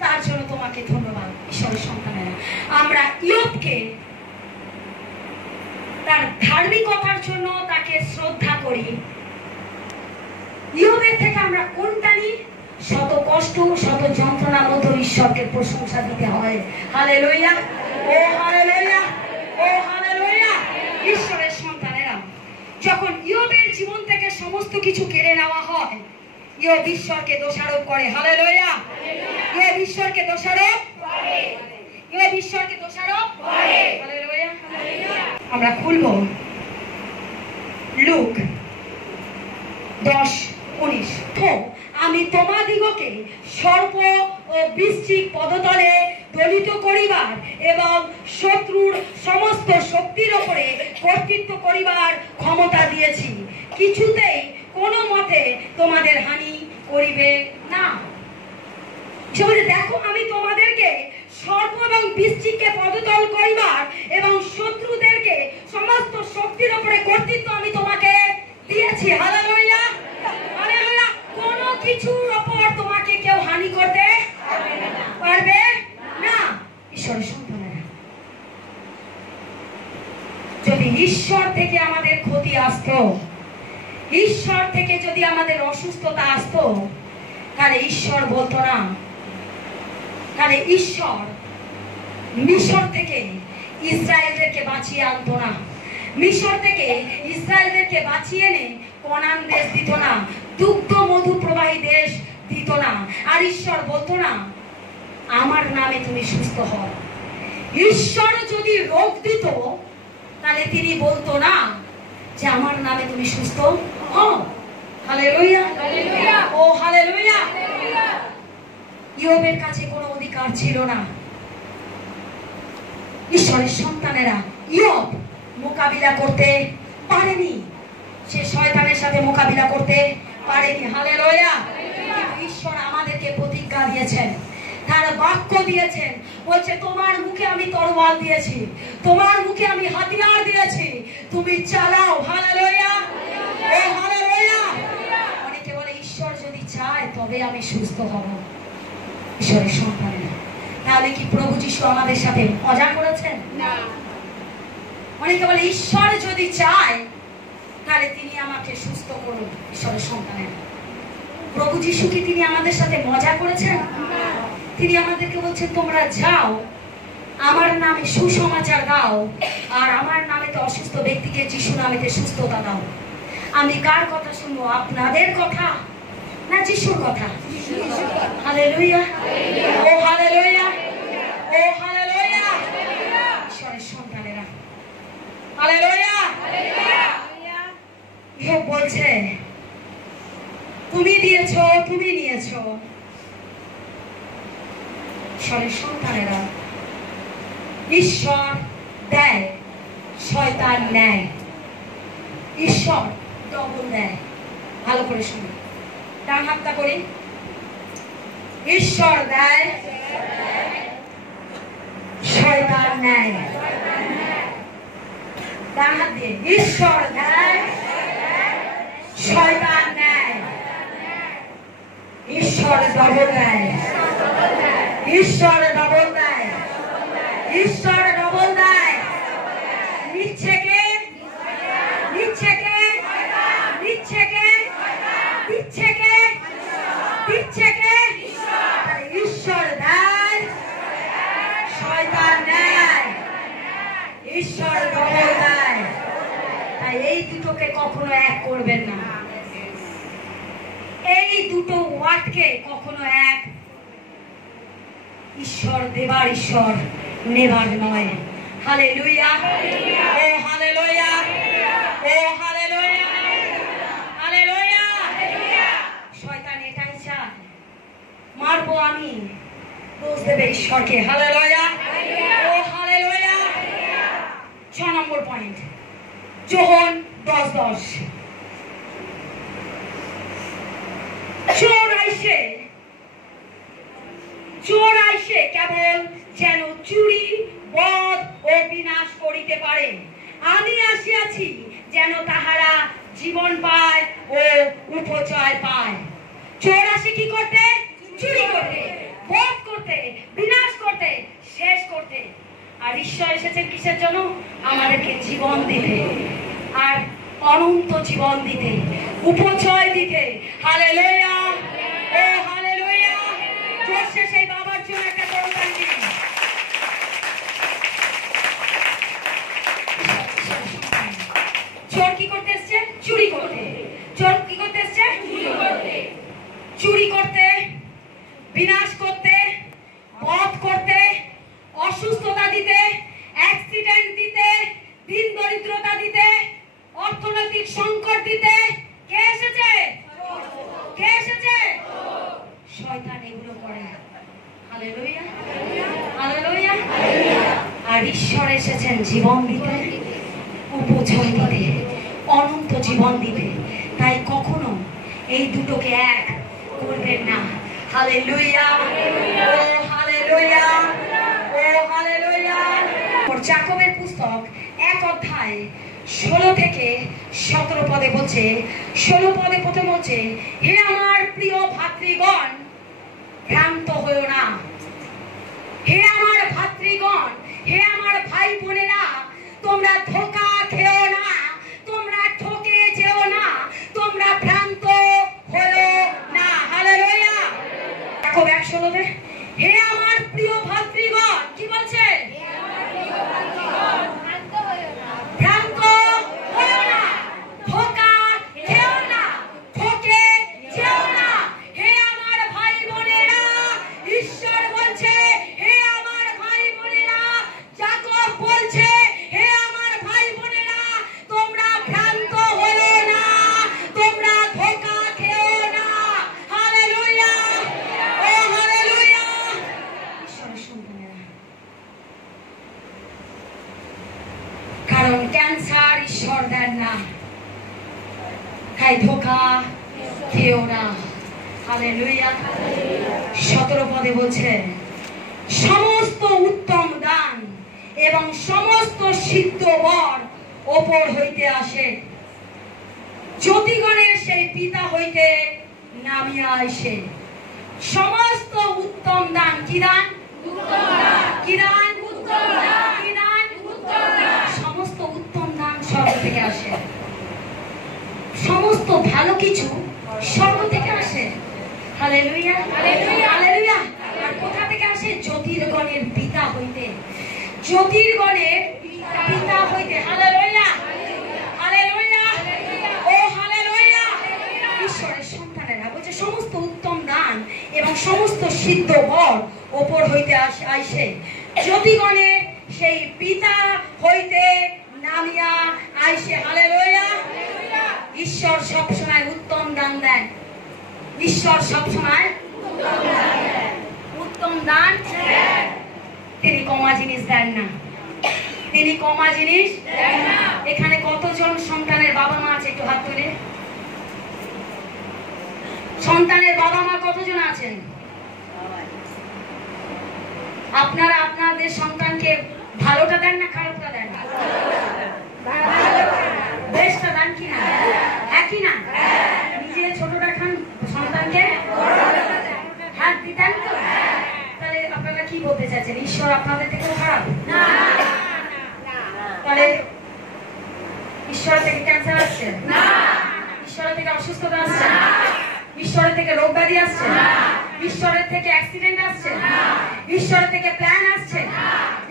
তার জন্য তোমাকে ধন্যবাদ। ঈশ্বরের সন্তানেরা আমরা ইয়োবকে তার ধার্মিকতার জন্য তাকে শ্রদ্ধা করি। ইয়োবের থেকে আমরা কোনটা নিই? শত কষ্ট, শত যন্ত্রণার মধ্যে ঈশ্বরকে প্রশংসা দিতে হয়। Hallelujah, oh hallelujah, oh hallelujah. ঈশ্বরের সন্তানেরা যখন ইয়োবের জীবন থেকে সমস্ত কিছু কেড়ে নেওয়া হয়, ইয়োব ঈশ্বরকে দোষারোপ করে। হালেলুয়া, ইয়োব ঈশ্বরকে দোষারোপ করে, ইয়োব ঈশ্বরকে দোষারোপ করে। হালেলুয়া। আমরা খুলব লুক 10:19। আমি তোমাদিগকে সর্প ও বৃশ্চিক পদতলে দলিত করিবার এবং শত্রুর সমস্ত শক্তির উপরে কর্তৃত্ব করিবার ক্ষমতা দিয়েছি, কিছুতেই কোনো মতে তোমাদের হানি করিবে না। দেখো, আমি তোমাদেরকে সর্প এবং বৃশ্চিককে পদতল করিবার এবং শত্রুদেরকে সমস্ত শক্তির উপরে কর্তৃত্ব আমি তোমাকে দিয়েছি। Hallelujah, hallelujah. কোনো কিছুর উপর তোমাকে কেউ হানি করতে পারবে না। ঈশ্বরের সন্তানেরা যদি ঈশ্বর থেকে আমাদের ক্ষতি আসতো, ঈশ্বর থেকে যদি আমাদের অসুস্থতা আসতো, তাহলে ঈশ্বর বলতো না, তাহলে ঈশ্বর মিশর থেকে ইসরায়েলদেরকে বাঁচিয়ে আনতো না, মিশর থেকে ইসরায়েলদেরকে বাঁচিয়ে এনে কনান দেশ দিত না, দুগ্ধ মধু প্রবাহী দেশ দিত না। আর ঈশ্বর বলতো না আমার নামে তুমি সুস্থ হও। ঈশ্বর যদি রোগ দিত, তাহলে তিনি বলতো না যে আমার নামে তুমি সুস্থ হও। Hallelujah, hallelujah, oh hallelujah. ইয়োবের কাছে কোনো অধিকার ছিল না। ঈশ্বরের সন্তানেরা ইয়োব মোকাবিলা করতে পারেনি, সে শয়তানের সাথে মোকাবিলা করতে পারেনি। হালেলুয়া। কিন্তু ঈশ্বর আমাদেরকে প্রতিজ্ঞা দিয়েছেন, তার বাক্য দিয়েছেন, বলছে তোমার মুখে আমি তরোয়াল দিয়েছি, তোমার মুখে আমি হাতিয়ার দিয়েছি, তুমি চালাও। Hallelujah, oh hallelujah. অনেকে বলে ঈশ্বর যদি চায় তবে আমি সুস্থ হব। ঈশ্বরের সন্তানেরা, তাহলে কি প্রভু যিশু আমাদের সাথে মজা করেছেন? না। অনেকে বলে ঈশ্বর যদি চায় তাহলে তিনি আমাকে সুস্থ করুন। ঈশ্বরের সন্তানেরা, প্রভু যিশু কি তিনি আমাদের সাথে মজা করেছেন? না। তিনি আমাদেরকে বলছেন তোমরা যাও, আমার নামে সুসমাচার দাও, আর আমার নামেতে অসুস্থ ব্যক্তিকে যিশু নামেতে সুস্থতা দাও। আমি কার কথা শুনবো, আপনাদের কথা না যিশুর কথা? Hallelujah, oh hallelujah, oh hallelujah. ঈশ্বরের সন্তানেরা হালেলুয়া। ইয়োব বলছে তুমি দিয়েছো, তুমি নিয়েছো। ঈশ্বরের সন্তানেরা ঈশ্বর দেয়, শয়তান নেয়। ঈশ্বর ডবল দেয়। ভালো করে শুনুন, ডান হাতটা করি। ঈশ্বর দেয়, শয়তান নেয়। ডান হাত দিয়ে ঈশ্বর দেয়, শয়তান নেয়। ঈশ্বর ডবল দেয়, ঈশ্বর ডবল দেয়, ঈশ্বর ডবল দেয়। নিচ্ছে কে? নিচ্ছে কে? নিচ্ছে কে? দিচ্ছে কে? দিচ্ছে কে? ঈশ্বর দেয়, শয়তান নেয়। ঈশ্বর ডবল দেয়। তাই এই দুটোকে কখনো এক করবেন না, এই দুটো ওয়ার্ডকে কখনো এক। ঈশ্বর দেবার, ঈশ্বর নেবার নয়। Hallelujah, oh hallelujah, oh hallelujah, hallelujah. শয়তান এটাই চায়, মারবো আমি, দোষ দেবে ঈশ্বরকে। Hallelujah, oh hallelujah. 6 নম্বর পয়েন্ট, যোহন 10:10। চোর আইসে চোর আইসে কেবল যেন চুরি বধ ও বিনাশ করিতে পারে, আমি আসিয়াছি যেন তাহারা জীবন পায় ও উপচয় পায়। চোর আসে কি করতে? চুরি করতে, বধ করতে, বিনাশ করতে, শেষ করতে। আর ঈশ্বর এসেছেন কিসের জন্য? আমাদেরকে জীবন দিতে, আর অনন্ত জীবন দিতে, উপচয় দিতে। Hallelujah, oh hallelujah. জোরসে সেই বাবার জন্য একটা করতালি দিন। চোর কি করতে এসছে? চুরি করতে। চোর কি করতে এসছে? চুরি করতে, বিনাশ করতে, বধ করতে, অসুস্থতা দিতে, অ্যাক্সিডেন্ট দিতে, দিন দরিদ্রতা দিতে, অর্থনৈতিক সংকট দিতে। কে এসেছে? কে এসেছে? শয়তান এগুলো করে। Hallelujah, hallelujah. আর ঈশ্বর এসেছেন জীবন দিতে, উপচয় দিতে, অনন্ত জীবন দিতে। তাই কখনো এই দুটোকে এক করবেন না। Hallelujah, oh hallelujah, oh hallelujah. যাকবের পুস্তক 1 অধ্যায় 16 থেকে 17 পদে বলছে, 16 পদে প্রথম বলছে, হে আমার প্রিয় ভাতৃগণ, ভ্রান্ত হইও না। হে আমার ভাতৃগণ, হে আমার ভাই বোনেরা, তোমরা ধোঁকা খেও না, তোমরা ঠকে যেও না, তোমরা ভ্রান্ত হইও না। হালেলুয়া। যাকব 1:16, হে আমার প্রিয় ভাতৃগণ, কি বলছে? ভ্রান্ত হইও না, ধোঁকা খেও না, ঠকে যেও না। হে আমার ভাই বোনেরা, ঈশ্বর বলছে, হে আমার ভাই বোনেরা, যাকব বলছে, হে আমার ভাই বোনেরা, তোমরা ভ্রান্ত হইও না, তোমরা ধোঁকা খেও না। Hallelujah, oh hallelujah. ঈশ্বরের সন্তানেরা, কারণ ক্যান্সার ঈশ্বর দেন না, তাই ধোঁকা খেও না। হালেলুয়া। 17 পদে বলছে, সমস্ত উত্তম দান এবং সমস্ত সিদ্ধ বর ওপর হইতে আসে, জ্যোতিগণের সেই পিতা হইতে নামিয়া আসে। সমস্ত উত্তম দান, কি দান? কি দান? কি দান? সমস্ত উত্তম দান স্বর্গ থেকে আসে। সমস্ত ভালো কিছু স্বর্গ থেকে আসে। Hallelujah, hallelujah. আর কোথা থেকে আসে? জ্যোতির্গণের পিতা হইতে, জ্যোতির্গণের পিতা হইতে। Hallelujah, hallelujah, oh hallelujah. ঈশ্বরের সন্তানেরা বলছে, সমস্ত উত্তম দান এবং সমস্ত সিদ্ধ বর ওপর হইতে আসে, জ্যোতিগণের সেই পিতা হইতে নামিয়া আইসে। হালেলুয়া। ঈশ্বর সবসময় উত্তম দান দেন। ঈশ্বর সবসময় উত্তম দান। তিনি কমা জিনিস দেন না, তিনি কমা জিনিস দেন না। এখানে কতজন সন্তানের বাবা মা আছে? একটু হাত তুলে। সন্তানের বাবা মা কতজন আছেন? আপনারা আপনাদের সন্তানকে ভালোটা দেন না খারাপটা দেন? বেশটা দেন কি না? একই না? নিজে ছোটটা খান, সন্তানকে হাত দিতেন তো? তাহলে আপনারা কি বলতে চাইছেন? ঈশ্বর আপনাদের থেকেও খারাপ? তাহলে ঈশ্বরের থেকে ক্যান্সার আসছে? ঈশ্বরের থেকে অসুস্থতা আসছে? ঈশ্বরের থেকে রোগ ব্যাধি আসছে? ঈশ্বরের থেকে অ্যাক্সিডেন্ট আসছে? ঈশ্বরের থেকে প্ল্যান আসছে?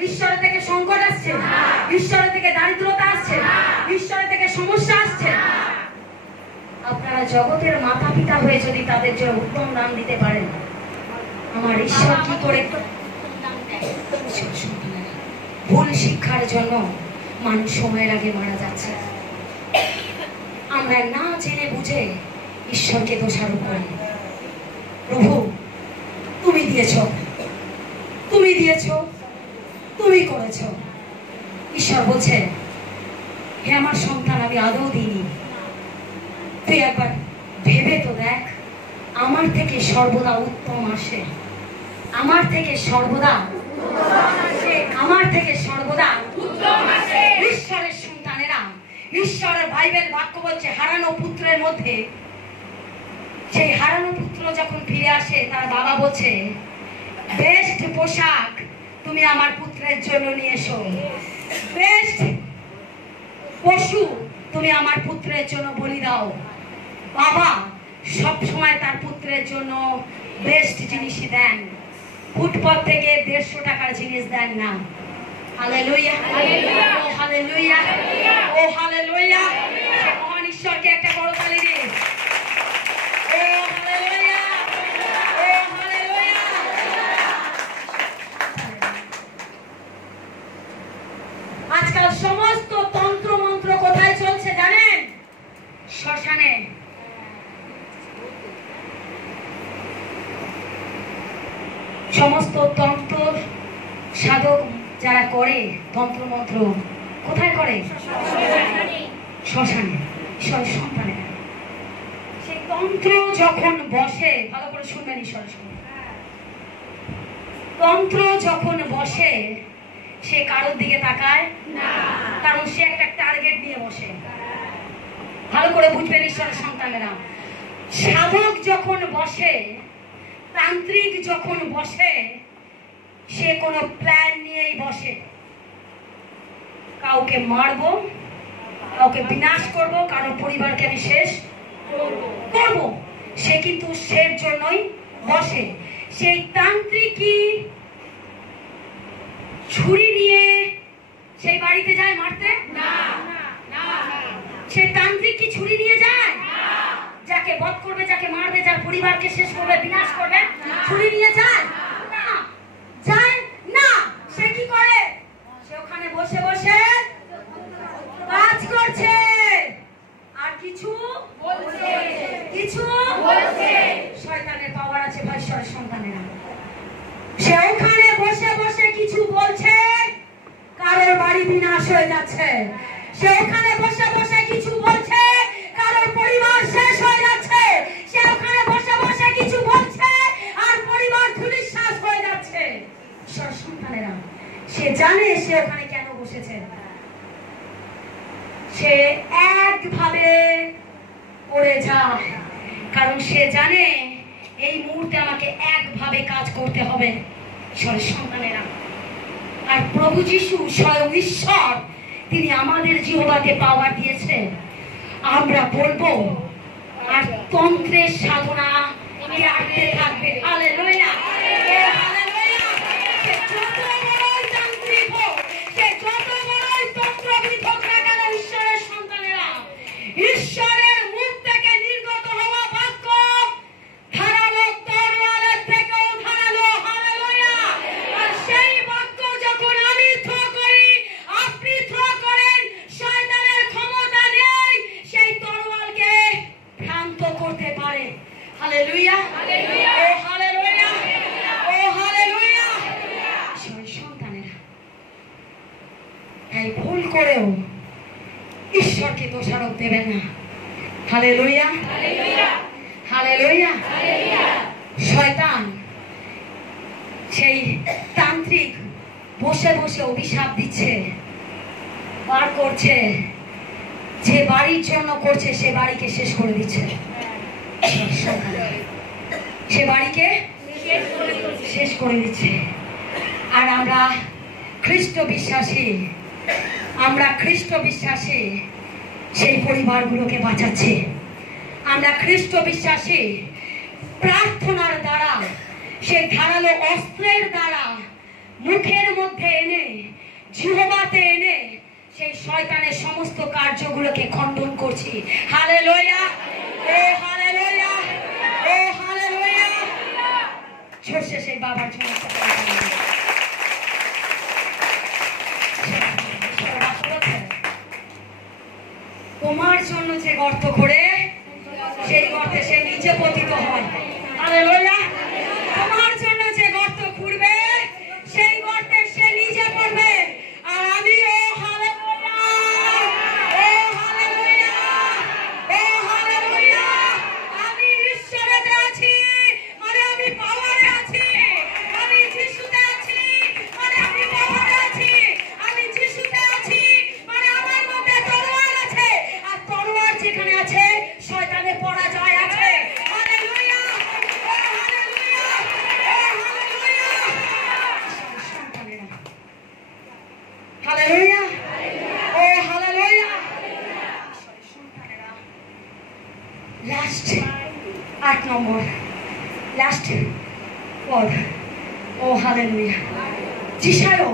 ঈশ্বরের থেকে সংকট আসছে? ঈশ্বরের থেকে দারিদ্রতা আসছে? ঈশ্বরের থেকে সমস্যা আসছে? আপনারা জগতের মাতা পিতা হয়ে যদি তাদের জন্য উত্তম দান দিতে পারেন, আমার ঈশ্বর কি করে ভুল শিক্ষার জন্য মানুষ সময়ের আগে মারা যাচ্ছে। আমরা না জেনে বুঝে ঈশ্বরকে দোষারোপ করি। প্রভু, তুমি দিয়েছ, তুমি দিয়েছ, তুমি করেছ। ঈশ্বর বলছে, হে আমার সন্তান, আমি আদৌ দিইনি। তুই একবার ভেবে তো দেখ, আমার থেকে সর্বদা উত্তম আসে। আমার থেকে সর্বদা ঈশ্বরের সন্তানেরা, ঈশ্বরের বাইবেল বাক্য বলছে হারানো পুত্রের মধ্যে, সেই হারানো পুত্র যখন ফিরে আসে তার বাবা বলছে, বেস্ট পোশাক তুমি আমার পুত্রের জন্য নিয়ে এসো, বেস্ট পশু তুমি আমার পুত্রের জন্য বলি দাও। বাবা সব সময় তার পুত্রের জন্য বেস্ট জিনিসই দেন, ফুটপাত থেকে 150 টাকার জিনিস দেন না। Hallelujah, oh hallelujah, oh hallelujah. মহান ঈশ্বরকে একটা বড় তালি দিন। ও হালেলুয়া, ও হালেলুয়া। আজকাল সমস্ত তন্ত্র মন্ত্র কোথায় চলছে জানেন? শ্মশানে। সমস্ত তন্ত্র সাধক যারা করে তন্ত্র মন্ত্র কোথায় করে? শ্মশানে। ঈশ্বরের সন্তানেরা সেই তন্ত্র যখন বসে, ভালো করে শুনবেন ঈশ্বরের সন্তান, তন্ত্র যখন বসে সে কারোর দিকে তাকায় না, কারণ সে একটা টার্গেট নিয়ে বসে। ভালো করে বুঝবেন ঈশ্বরের সন্তানেরা, সাধক যখন বসে, তান্ত্রিক যখন বসে, সে কোনো প্ল্যান নিয়েই বসে। কাউকে মারবো, কাউকে বিনাশ করব, কারোর পরিবারকে আমি শেষ করব, সে কিন্তু সের জন্যই বসে। সেই তান্ত্রিকই ছুরি নিয়ে সেই বাড়িতে যায় মারতে না, সে তান্ত্রিক কি ছুরি নিয়ে যায়? যাকে বধ করবে, যাকে মারবে, যার পরিবারকে শেষ করবে, বিনাশ করবে, ছুরি নিয়ে যায় না, যায় না। সে কি করে? সে ওখানে বসে বসে কাজ করছে আর কিছু বলছে, কিছু বলছে। শয়তানের পাওয়ার আছে ভাই ঈশ্বরের সন্তানেরা। সে ওখানে বসে বসে কিছু বলছে, কারোর বাড়ি বিনাশ হয়ে যাচ্ছে। সে ওখানে বসে বসে কিছু বলছে, কারোর পরিবার শেষ হয়ে যাচ্ছে। সে ওখানে বসে বসে কিছু বলছে আর পরিবার ধূলিসাৎ হয়ে যাচ্ছে। ঈশ্বরের সন্তানেরা, সে জানে সে ওখানে কেন বসেছে। সে একভাবে পড়ে যায়, কারণ সে জানে এই মুহূর্তে আমাকে একভাবে কাজ করতে হবে। ঈশ্বরের সন্তানেরা, আর প্রভু যিশু স্বয়ং ঈশ্বর, তিনি আমাদের জিহ্বাকে পাওয়ার দিয়েছেন। আমরা বলবো আর তন্ত্রের সাধনা আটকে থাকবে। Hallelujah, hallelujah. সে যত বড়ই তান্ত্রিক হোক, সে যত বড়ই তন্ত্রবিদ হোক না কেন, ঈশ্বরের সন্তানেরা, ঈশ্বরের মুখ থেকে নির্গত হওয়া বাক্য ধারালো তরোয়ালের থেকেও ধারালো। হালেলুয়া। আর সেই বাক্য যখন আমি থ্রো করি, আপনি থ্রো করেন, শয়তানের ক্ষমতা নেই সেই তরোয়ালকে ভ্রান্ত করতে পারে। Hallelujah, oh hallelujah, oh hallelujah. ঈশ্বরের সন্তানেরা, তাই ভুল করেও ঈশ্বরকে দোষারোপ দেবেন না। Hallelujah, hallelujah. শয়তান সেই তান্ত্রিক বসে বসে অভিশাপ দিচ্ছে, বার করছে, যে বাড়ির জন্য করছে সে বাড়িকে শেষ করে দিচ্ছে। সে বাড়িকে শেষ করে দিচ্ছে। আর আমরা খ্রিস্ট বিশ্বাসী, আমরা খ্রিস্ট বিশ্বাসী সেই পরিবারগুলোকে বাঁচাচ্ছি। আমরা খ্রিস্ট বিশ্বাসী প্রার্থনার দ্বারা, সেই ধারালো অস্ত্রের দ্বারা মুখের মধ্যে এনে, জিহ্বাতে এনে সেই শয়তানের সমস্ত কার্যগুলোকে খণ্ডন করছি। Hallelujah, oh hallelujah, oh hallelujah. ছোটে সেই বাবার জন্য তোমার জন্য যে গর্ত করে, সেই গর্তে সে নিচে পতিত হয়। হালেলুয়া। তোমার জন্য যে গর্ত খুঁড়বে, সেই গর্তে সে নিচে পড়বে। আর আমি ও hallelujah, oh hallelujah, oh hallelujah. আমি ঈশ্বরেতে আছি, মানে আমি পাওয়ারে আছি, নম্বর লাস্ট পদ। ও হালেলুয়া। যিশায়াও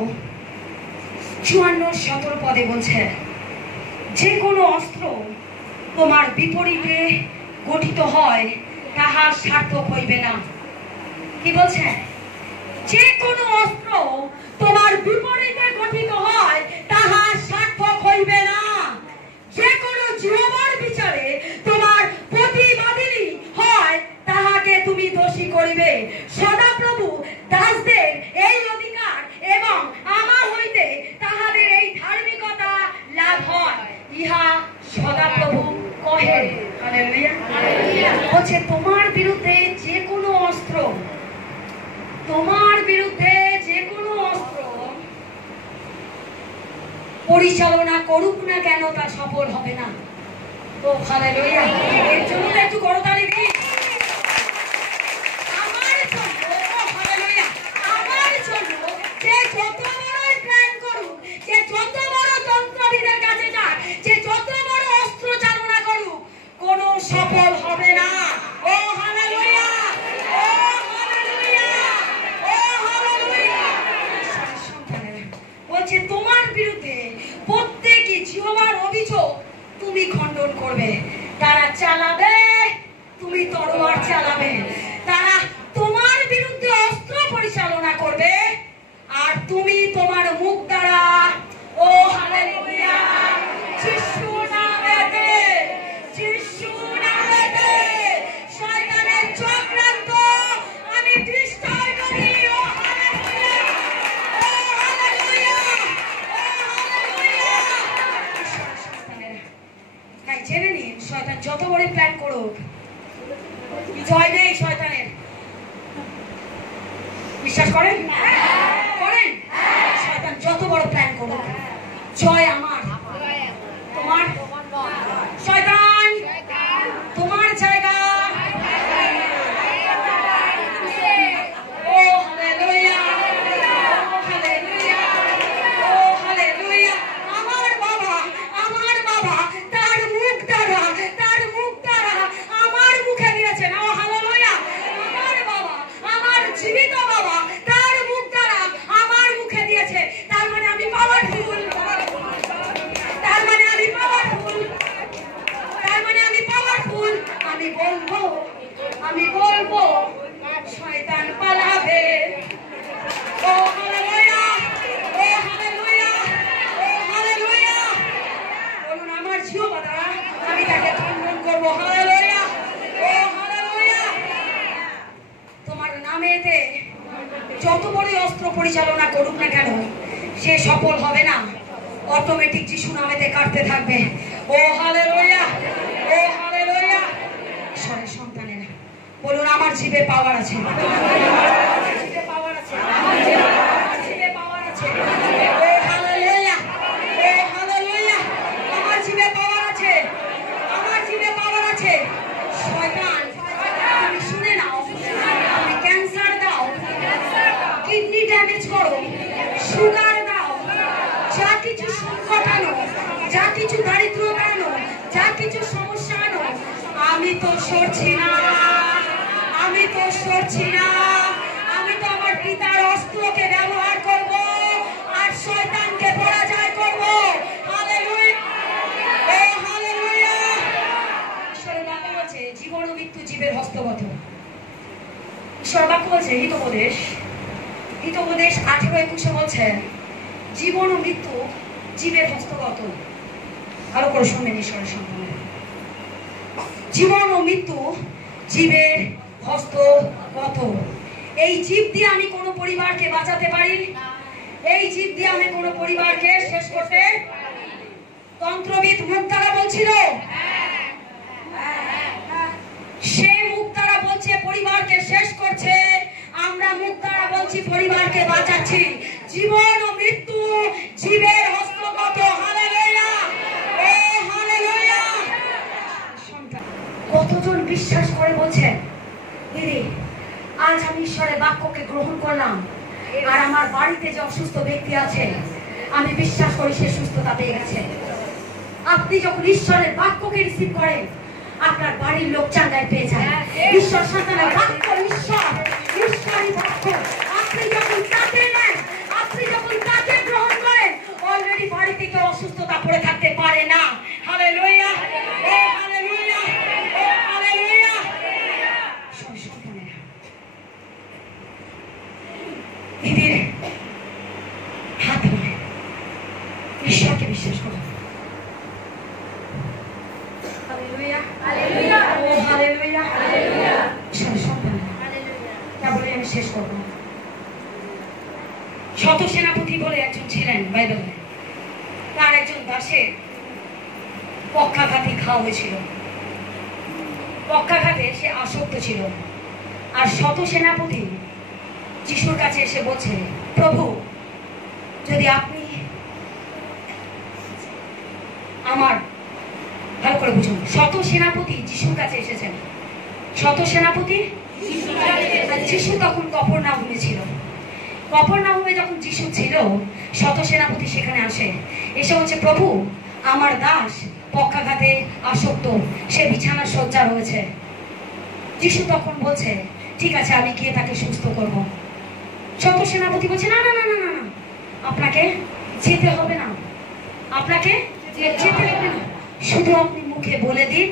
54:17 পদে বলছে, যে কোনো অস্ত্র তোমার বিপরীতে গঠিত হয় তাহা সার্থক হইবে না। কি বলছে? যে কোনো অস্ত্র তোমার বিপরীতে গঠিত হয় তাহা সার্থক হইবে না। যে কোনো জিহ্বার বিচারে তোমার প্রতিবাদিনী হয় তাহাকে তুমি দোষী করিবে। সদাপ্রভু দাসদের এই অধিকার এবং আমার হইতে তাহাদের এই ধার্মিকতা লাভ হয়, ইহা সদাপ্রভু কহেন। হালেলুয়া। বলছে তোমার বিরুদ্ধে যে কোনো অস্ত্র, তোমার বিরুদ্ধে যে কোনো অস্ত্র পরিচালনা করুক না কেন তা সফল হবে না। ও হালেলুয়া। এর জন্য একটু করতালি দিই। আমার জন্য, ও হালেলুয়া, আমার জন্য যে যত বড় প্ল্যান করুক, যে যত বড় তন্ত্রবিদের কাছে যাক, যে যত বড় অস্ত্র চালনা করুক, কোন সফল হবে না। ও hallelujah, oh hallelujah, oh hallelujah. বলছে তোমার বিরুদ্ধে প্রত্যেকই জিহ্বার অভিযোগ তুমি খণ্ডন করবে। তারা চালাবে, তুমি তরোয়ার চালাবে। তারা তোমার বিরুদ্ধে অস্ত্র পরিচালনা করবে আর তুমি তোমার মুখ দ্বারা, ও হালেলুয়া, যিশু নামেতে, যিশু নামেতে শয়তানের চক্রান্ত আমি ডিস্ট্রয় করি। ও hallelujah, oh hallelujah, oh hallelujah. তাই জেনে নিন, শয়তান যত বড় প্ল্যান করুক, জয় নেই শয়তানের। বিশ্বাস করেন? করেন? শয়তান যত বড় প্ল্যান করুক, জয় আমার। তোমার শয়তান তোমার জায়গা। ও hallelujah, oh hallelujah, oh hallelujah. আমার বাবা, আমার বাবা তার মুখ দ্বারা, তার মুখ দ্বারা আমার মুখে দিয়েছেন। ও হালেলুয়া। আমার বাবা, আমার জীবিত বাবা তার মুখ দ্বারা আমার মুখে দিয়েছে। তার মানে আমি পাওয়ারফুল, তার মানে আমি পাওয়ারফুল, তার মানে আমি পাওয়ারফুল। আমি বলবো, আমি বলবো, শয়তান পালাবে। ও hallelujah, oh hallelujah, oh hallelujah. বলুন আমার জিহ্বা দ্বারা আমি তাকে খণ্ডন করব। Hallelujah, oh hallelujah. তোমার নামেতে যত বড় অস্ত্র পরিচালনা করুক না কেন, সে সফল হবে না। অটোমেটিক যিশু নামেতে কাটতে থাকবে। ও হালেলুয়া, ও হালেলুয়া। ঈশ্বরের সন্তানেরা বলুন আমার জিভে পাওয়ার আছে, আমার জিভে পাওয়ার আছে, আমার জিভে পাওয়ার আছে। ও হালেলুয়া, ও হালেলুয়া। আমার জিভে পাওয়ার আছে, আমার জিভে পাওয়ার আছে। শয়তান তুমি শুনে নাও, তুমি ক্যান্সার দাও, কিডনি ড্যামেজ করো, সুগার দাও, যা কিছু সংকট আনো, যা কিছু দারিদ্রতা আনো, যা কিছু সমস্যা আনো, আমি তো সরছি না, আমি তো সরছি না। আমি তো আমার পিতার অস্ত্রকে ব্যবহার করব আর শয়তানকে পরাজয় করব। Hallelujah, oh hallelujah. ঈশ্বরের বাক্য বলছে জীবন ও মৃত্যু জীবের হস্তগত। ঈশ্বরের বাক্য বলছে হিতোপদেশ, হিতোপদেশ 18:21 বলছে জীবন ও মৃত্যু জীবের হস্তগত। আরো করে শুনবেন ঈশ্বরের সন্তান, জীবন ও মৃত্যু জীবের হস্তগত। এই জীব দিয়ে আমি কোনো পরিবারকে বাঁচাতে পারি? এই জীব দিয়ে আমি কোনো পরিবারকে শেষ করতে? তন্ত্রবিদ মুখ দ্বারা বলছিল, সে মুখ দ্বারা বলছে পরিবারকে শেষ করছে, আমরা মুখ দ্বারা বলছি পরিবারকে বাঁচাচ্ছি। জীবন ও মৃত্যু জীবের হস্তগত। Hallelujah, oh hallelujah. কতজন বিশ্বাস করে বলছেন দিদি আজ আমি ঈশ্বরের বাক্যকে গ্রহণ করলাম আর আমার বাড়িতে যে অসুস্থ ব্যক্তি আছে আমি বিশ্বাস করি সে সুস্থতা পেয়ে গেছে। আপনি যখন ঈশ্বরের বাক্যকে রিসিভ করেন আপনার বাড়ির লোক চাঙ্গায় পেয়ে যায়। ঈশ্বর সন্তানের বাক্য ঈশ্বরই বাক্য। আপনি যখন তাকে নেন, আপনি যখন তাকে গ্রহণ করেন, অলরেডি বাড়িতে কেউ অসুস্থতা পড়ে থাকতে পারে না। Hallelujah, oh hallelujah, oh hallelujah. দিদির হাত ধরে ঈশ্বরকে বিশ্বাস করো। Hallelujah, hallelujah, oh hallelujah, hallelujah. ঈশ্বরের সন্তান, তা বলে আমি শেষ করব। শত সেনাপতি বলে একজন ছিলেন বাইবেলে, তার একজন দাসের পক্ষাঘাতে খাওয়া হয়েছিল। পক্ষাঘাতে সে আসক্ত ছিল। আর শত সেনাপতি যিশুর কাছে এসে বলছে, প্রভু যদি আপনি আমার, ভালো করে বুঝুন, শত সেনাপতি যিশুর কাছে এসেছেন। শত সেনাপতি, যিশু তখন কফরনাহুমে ছিল। কফরনাহুমে যখন যিশু ছিল, শত সেনাপতি সেখানে আসে, এসে বলছে, প্রভু আমার দাস পক্ষাঘাতে আসক্ত, সে বিছানার শয্যা রয়েছে। যিশু তখন বলছে, ঠিক আছে, আমি গিয়ে তাকে সুস্থ করব। শত সেনাপতি বলছে, না না না না না, আপনাকে যেতে হবে না, আপনাকে যেতে হবে না, শুধু আপনি মুখে বলে দিন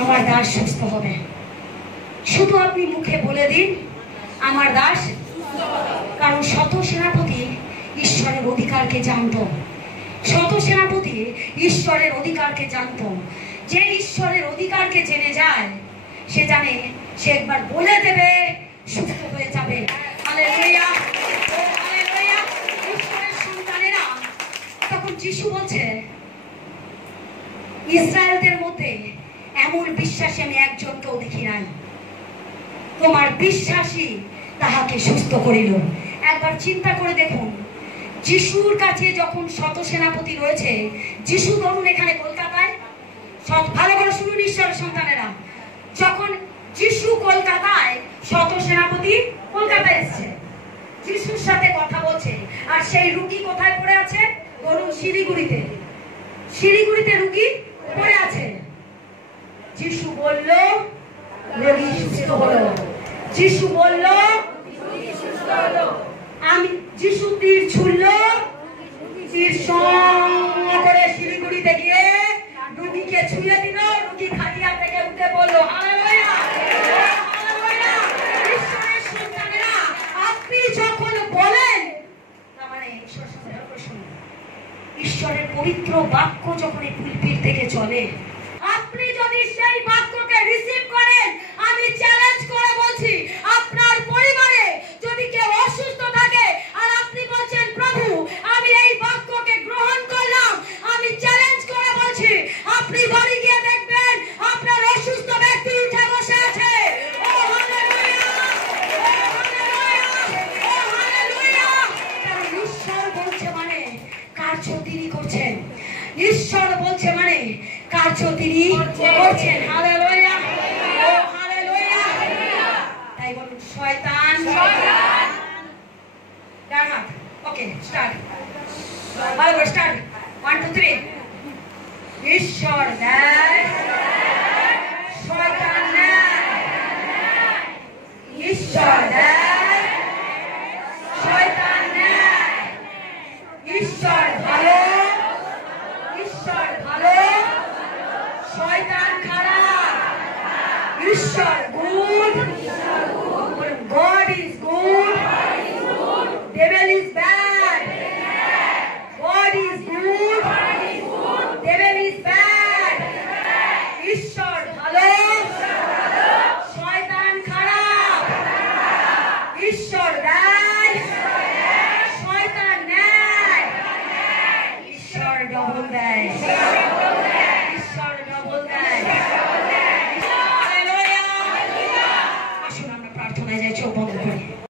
আমার দাস সুস্থ হবে। শুধু আপনি মুখে বলে দিন আমার দাস। কারণ শত সেনাপতি ঈশ্বরের অধিকারকে জানত। শত সেনাপতি ঈশ্বরের অধিকারকে জানত। যে ঈশ্বরের অধিকারকে জেনে যায়, সে জানে সে একবার বলে দেবে, সুস্থ হয়ে যাবে। Hallelujah, oh hallelujah. ঈশ্বরের সন্তানেরা, তখন যিশু বলছে, ইসরায়েলদের মধ্যে এমন বিশ্বাসী আমি একজনকেও দেখি নাই, তোমার বিশ্বাসী তাহাকে সুস্থ করিল। একবার চিন্তা করে দেখুন, যিশুর কাছে যখন শত সেনাপতি রয়েছে, যিশু ধরুন এখানে কলকাতায়, ভালো করে শুনুন ঈশ্বরের সন্তানেরা, যখন যিশু কলকাতায়, শত সেনাপতি কলকাতায় এসছে, যিশুর সাথে কথা বলছে, আর সেই রুগী কোথায় পড়ে আছে? ধরুন শিলিগুড়িতে। শিলিগুড়িতে রুগী পড়ে আছে। যিশু বলল, রোগী সুস্থ হলো। যিশু বলল, আমি, যিশু তীর ছুড়ল, তীর সঙ্গে করে শিলিগুড়িতে গিয়ে রুগীকে ছুঁয়ে দিল, রুগী খালিয়া থেকে উঠে পড়লো। Hallelujah, hallelujah. ঈশ্বরের সন্তানেরা, আপনি যখন বলেন, তার মানে ঈশ্বরের পবিত্র বাক্য যখন এই পুলপিট থেকে চলে, আপনি যদি সেই বাক্যকে রিসিভ করেন, আমি চ্যালেঞ্জ করে বলছি, আপনার পরিবারে যদি কেউ অসুস্থ থাকে আর আপনি বলছেন, প্রভু আমি এই বাক্যকে গ্রহণ করলাম, আমি চ্যালেঞ্জ করে বলছি, আপনি বাড়ি গিয়ে দেখবেন আপনার অসুস্থ ব্যক্তি উঠে বসে আছে। ও hallelujah, oh hallelujah, oh hallelujah. কারণ ঈশ্বর বলছে মানে কার্য তিনি করছেন। ঈশ্বর বলছে মানে কার্য তিনি করছেন। Hallelujah, oh hallelujah. তাই বলুন, শয়তান, ডান হাত। ওকে, স্টার্ট, ভালো করে স্টার্ট। 1 2 3। ঈশ্বর দেয়, শয়তান নেয়। ঈশ্বর দেয়, শয়তান নেয়। ঈশ্বর ভালো, ঈশ্বর ভালো, শয়তান খারাপ। ঈশ্বর good, God is good, devil is bad. God is good, devil is bad. ঈশ্বর ভালো, শয়তান খারাপ। ঈশ্বর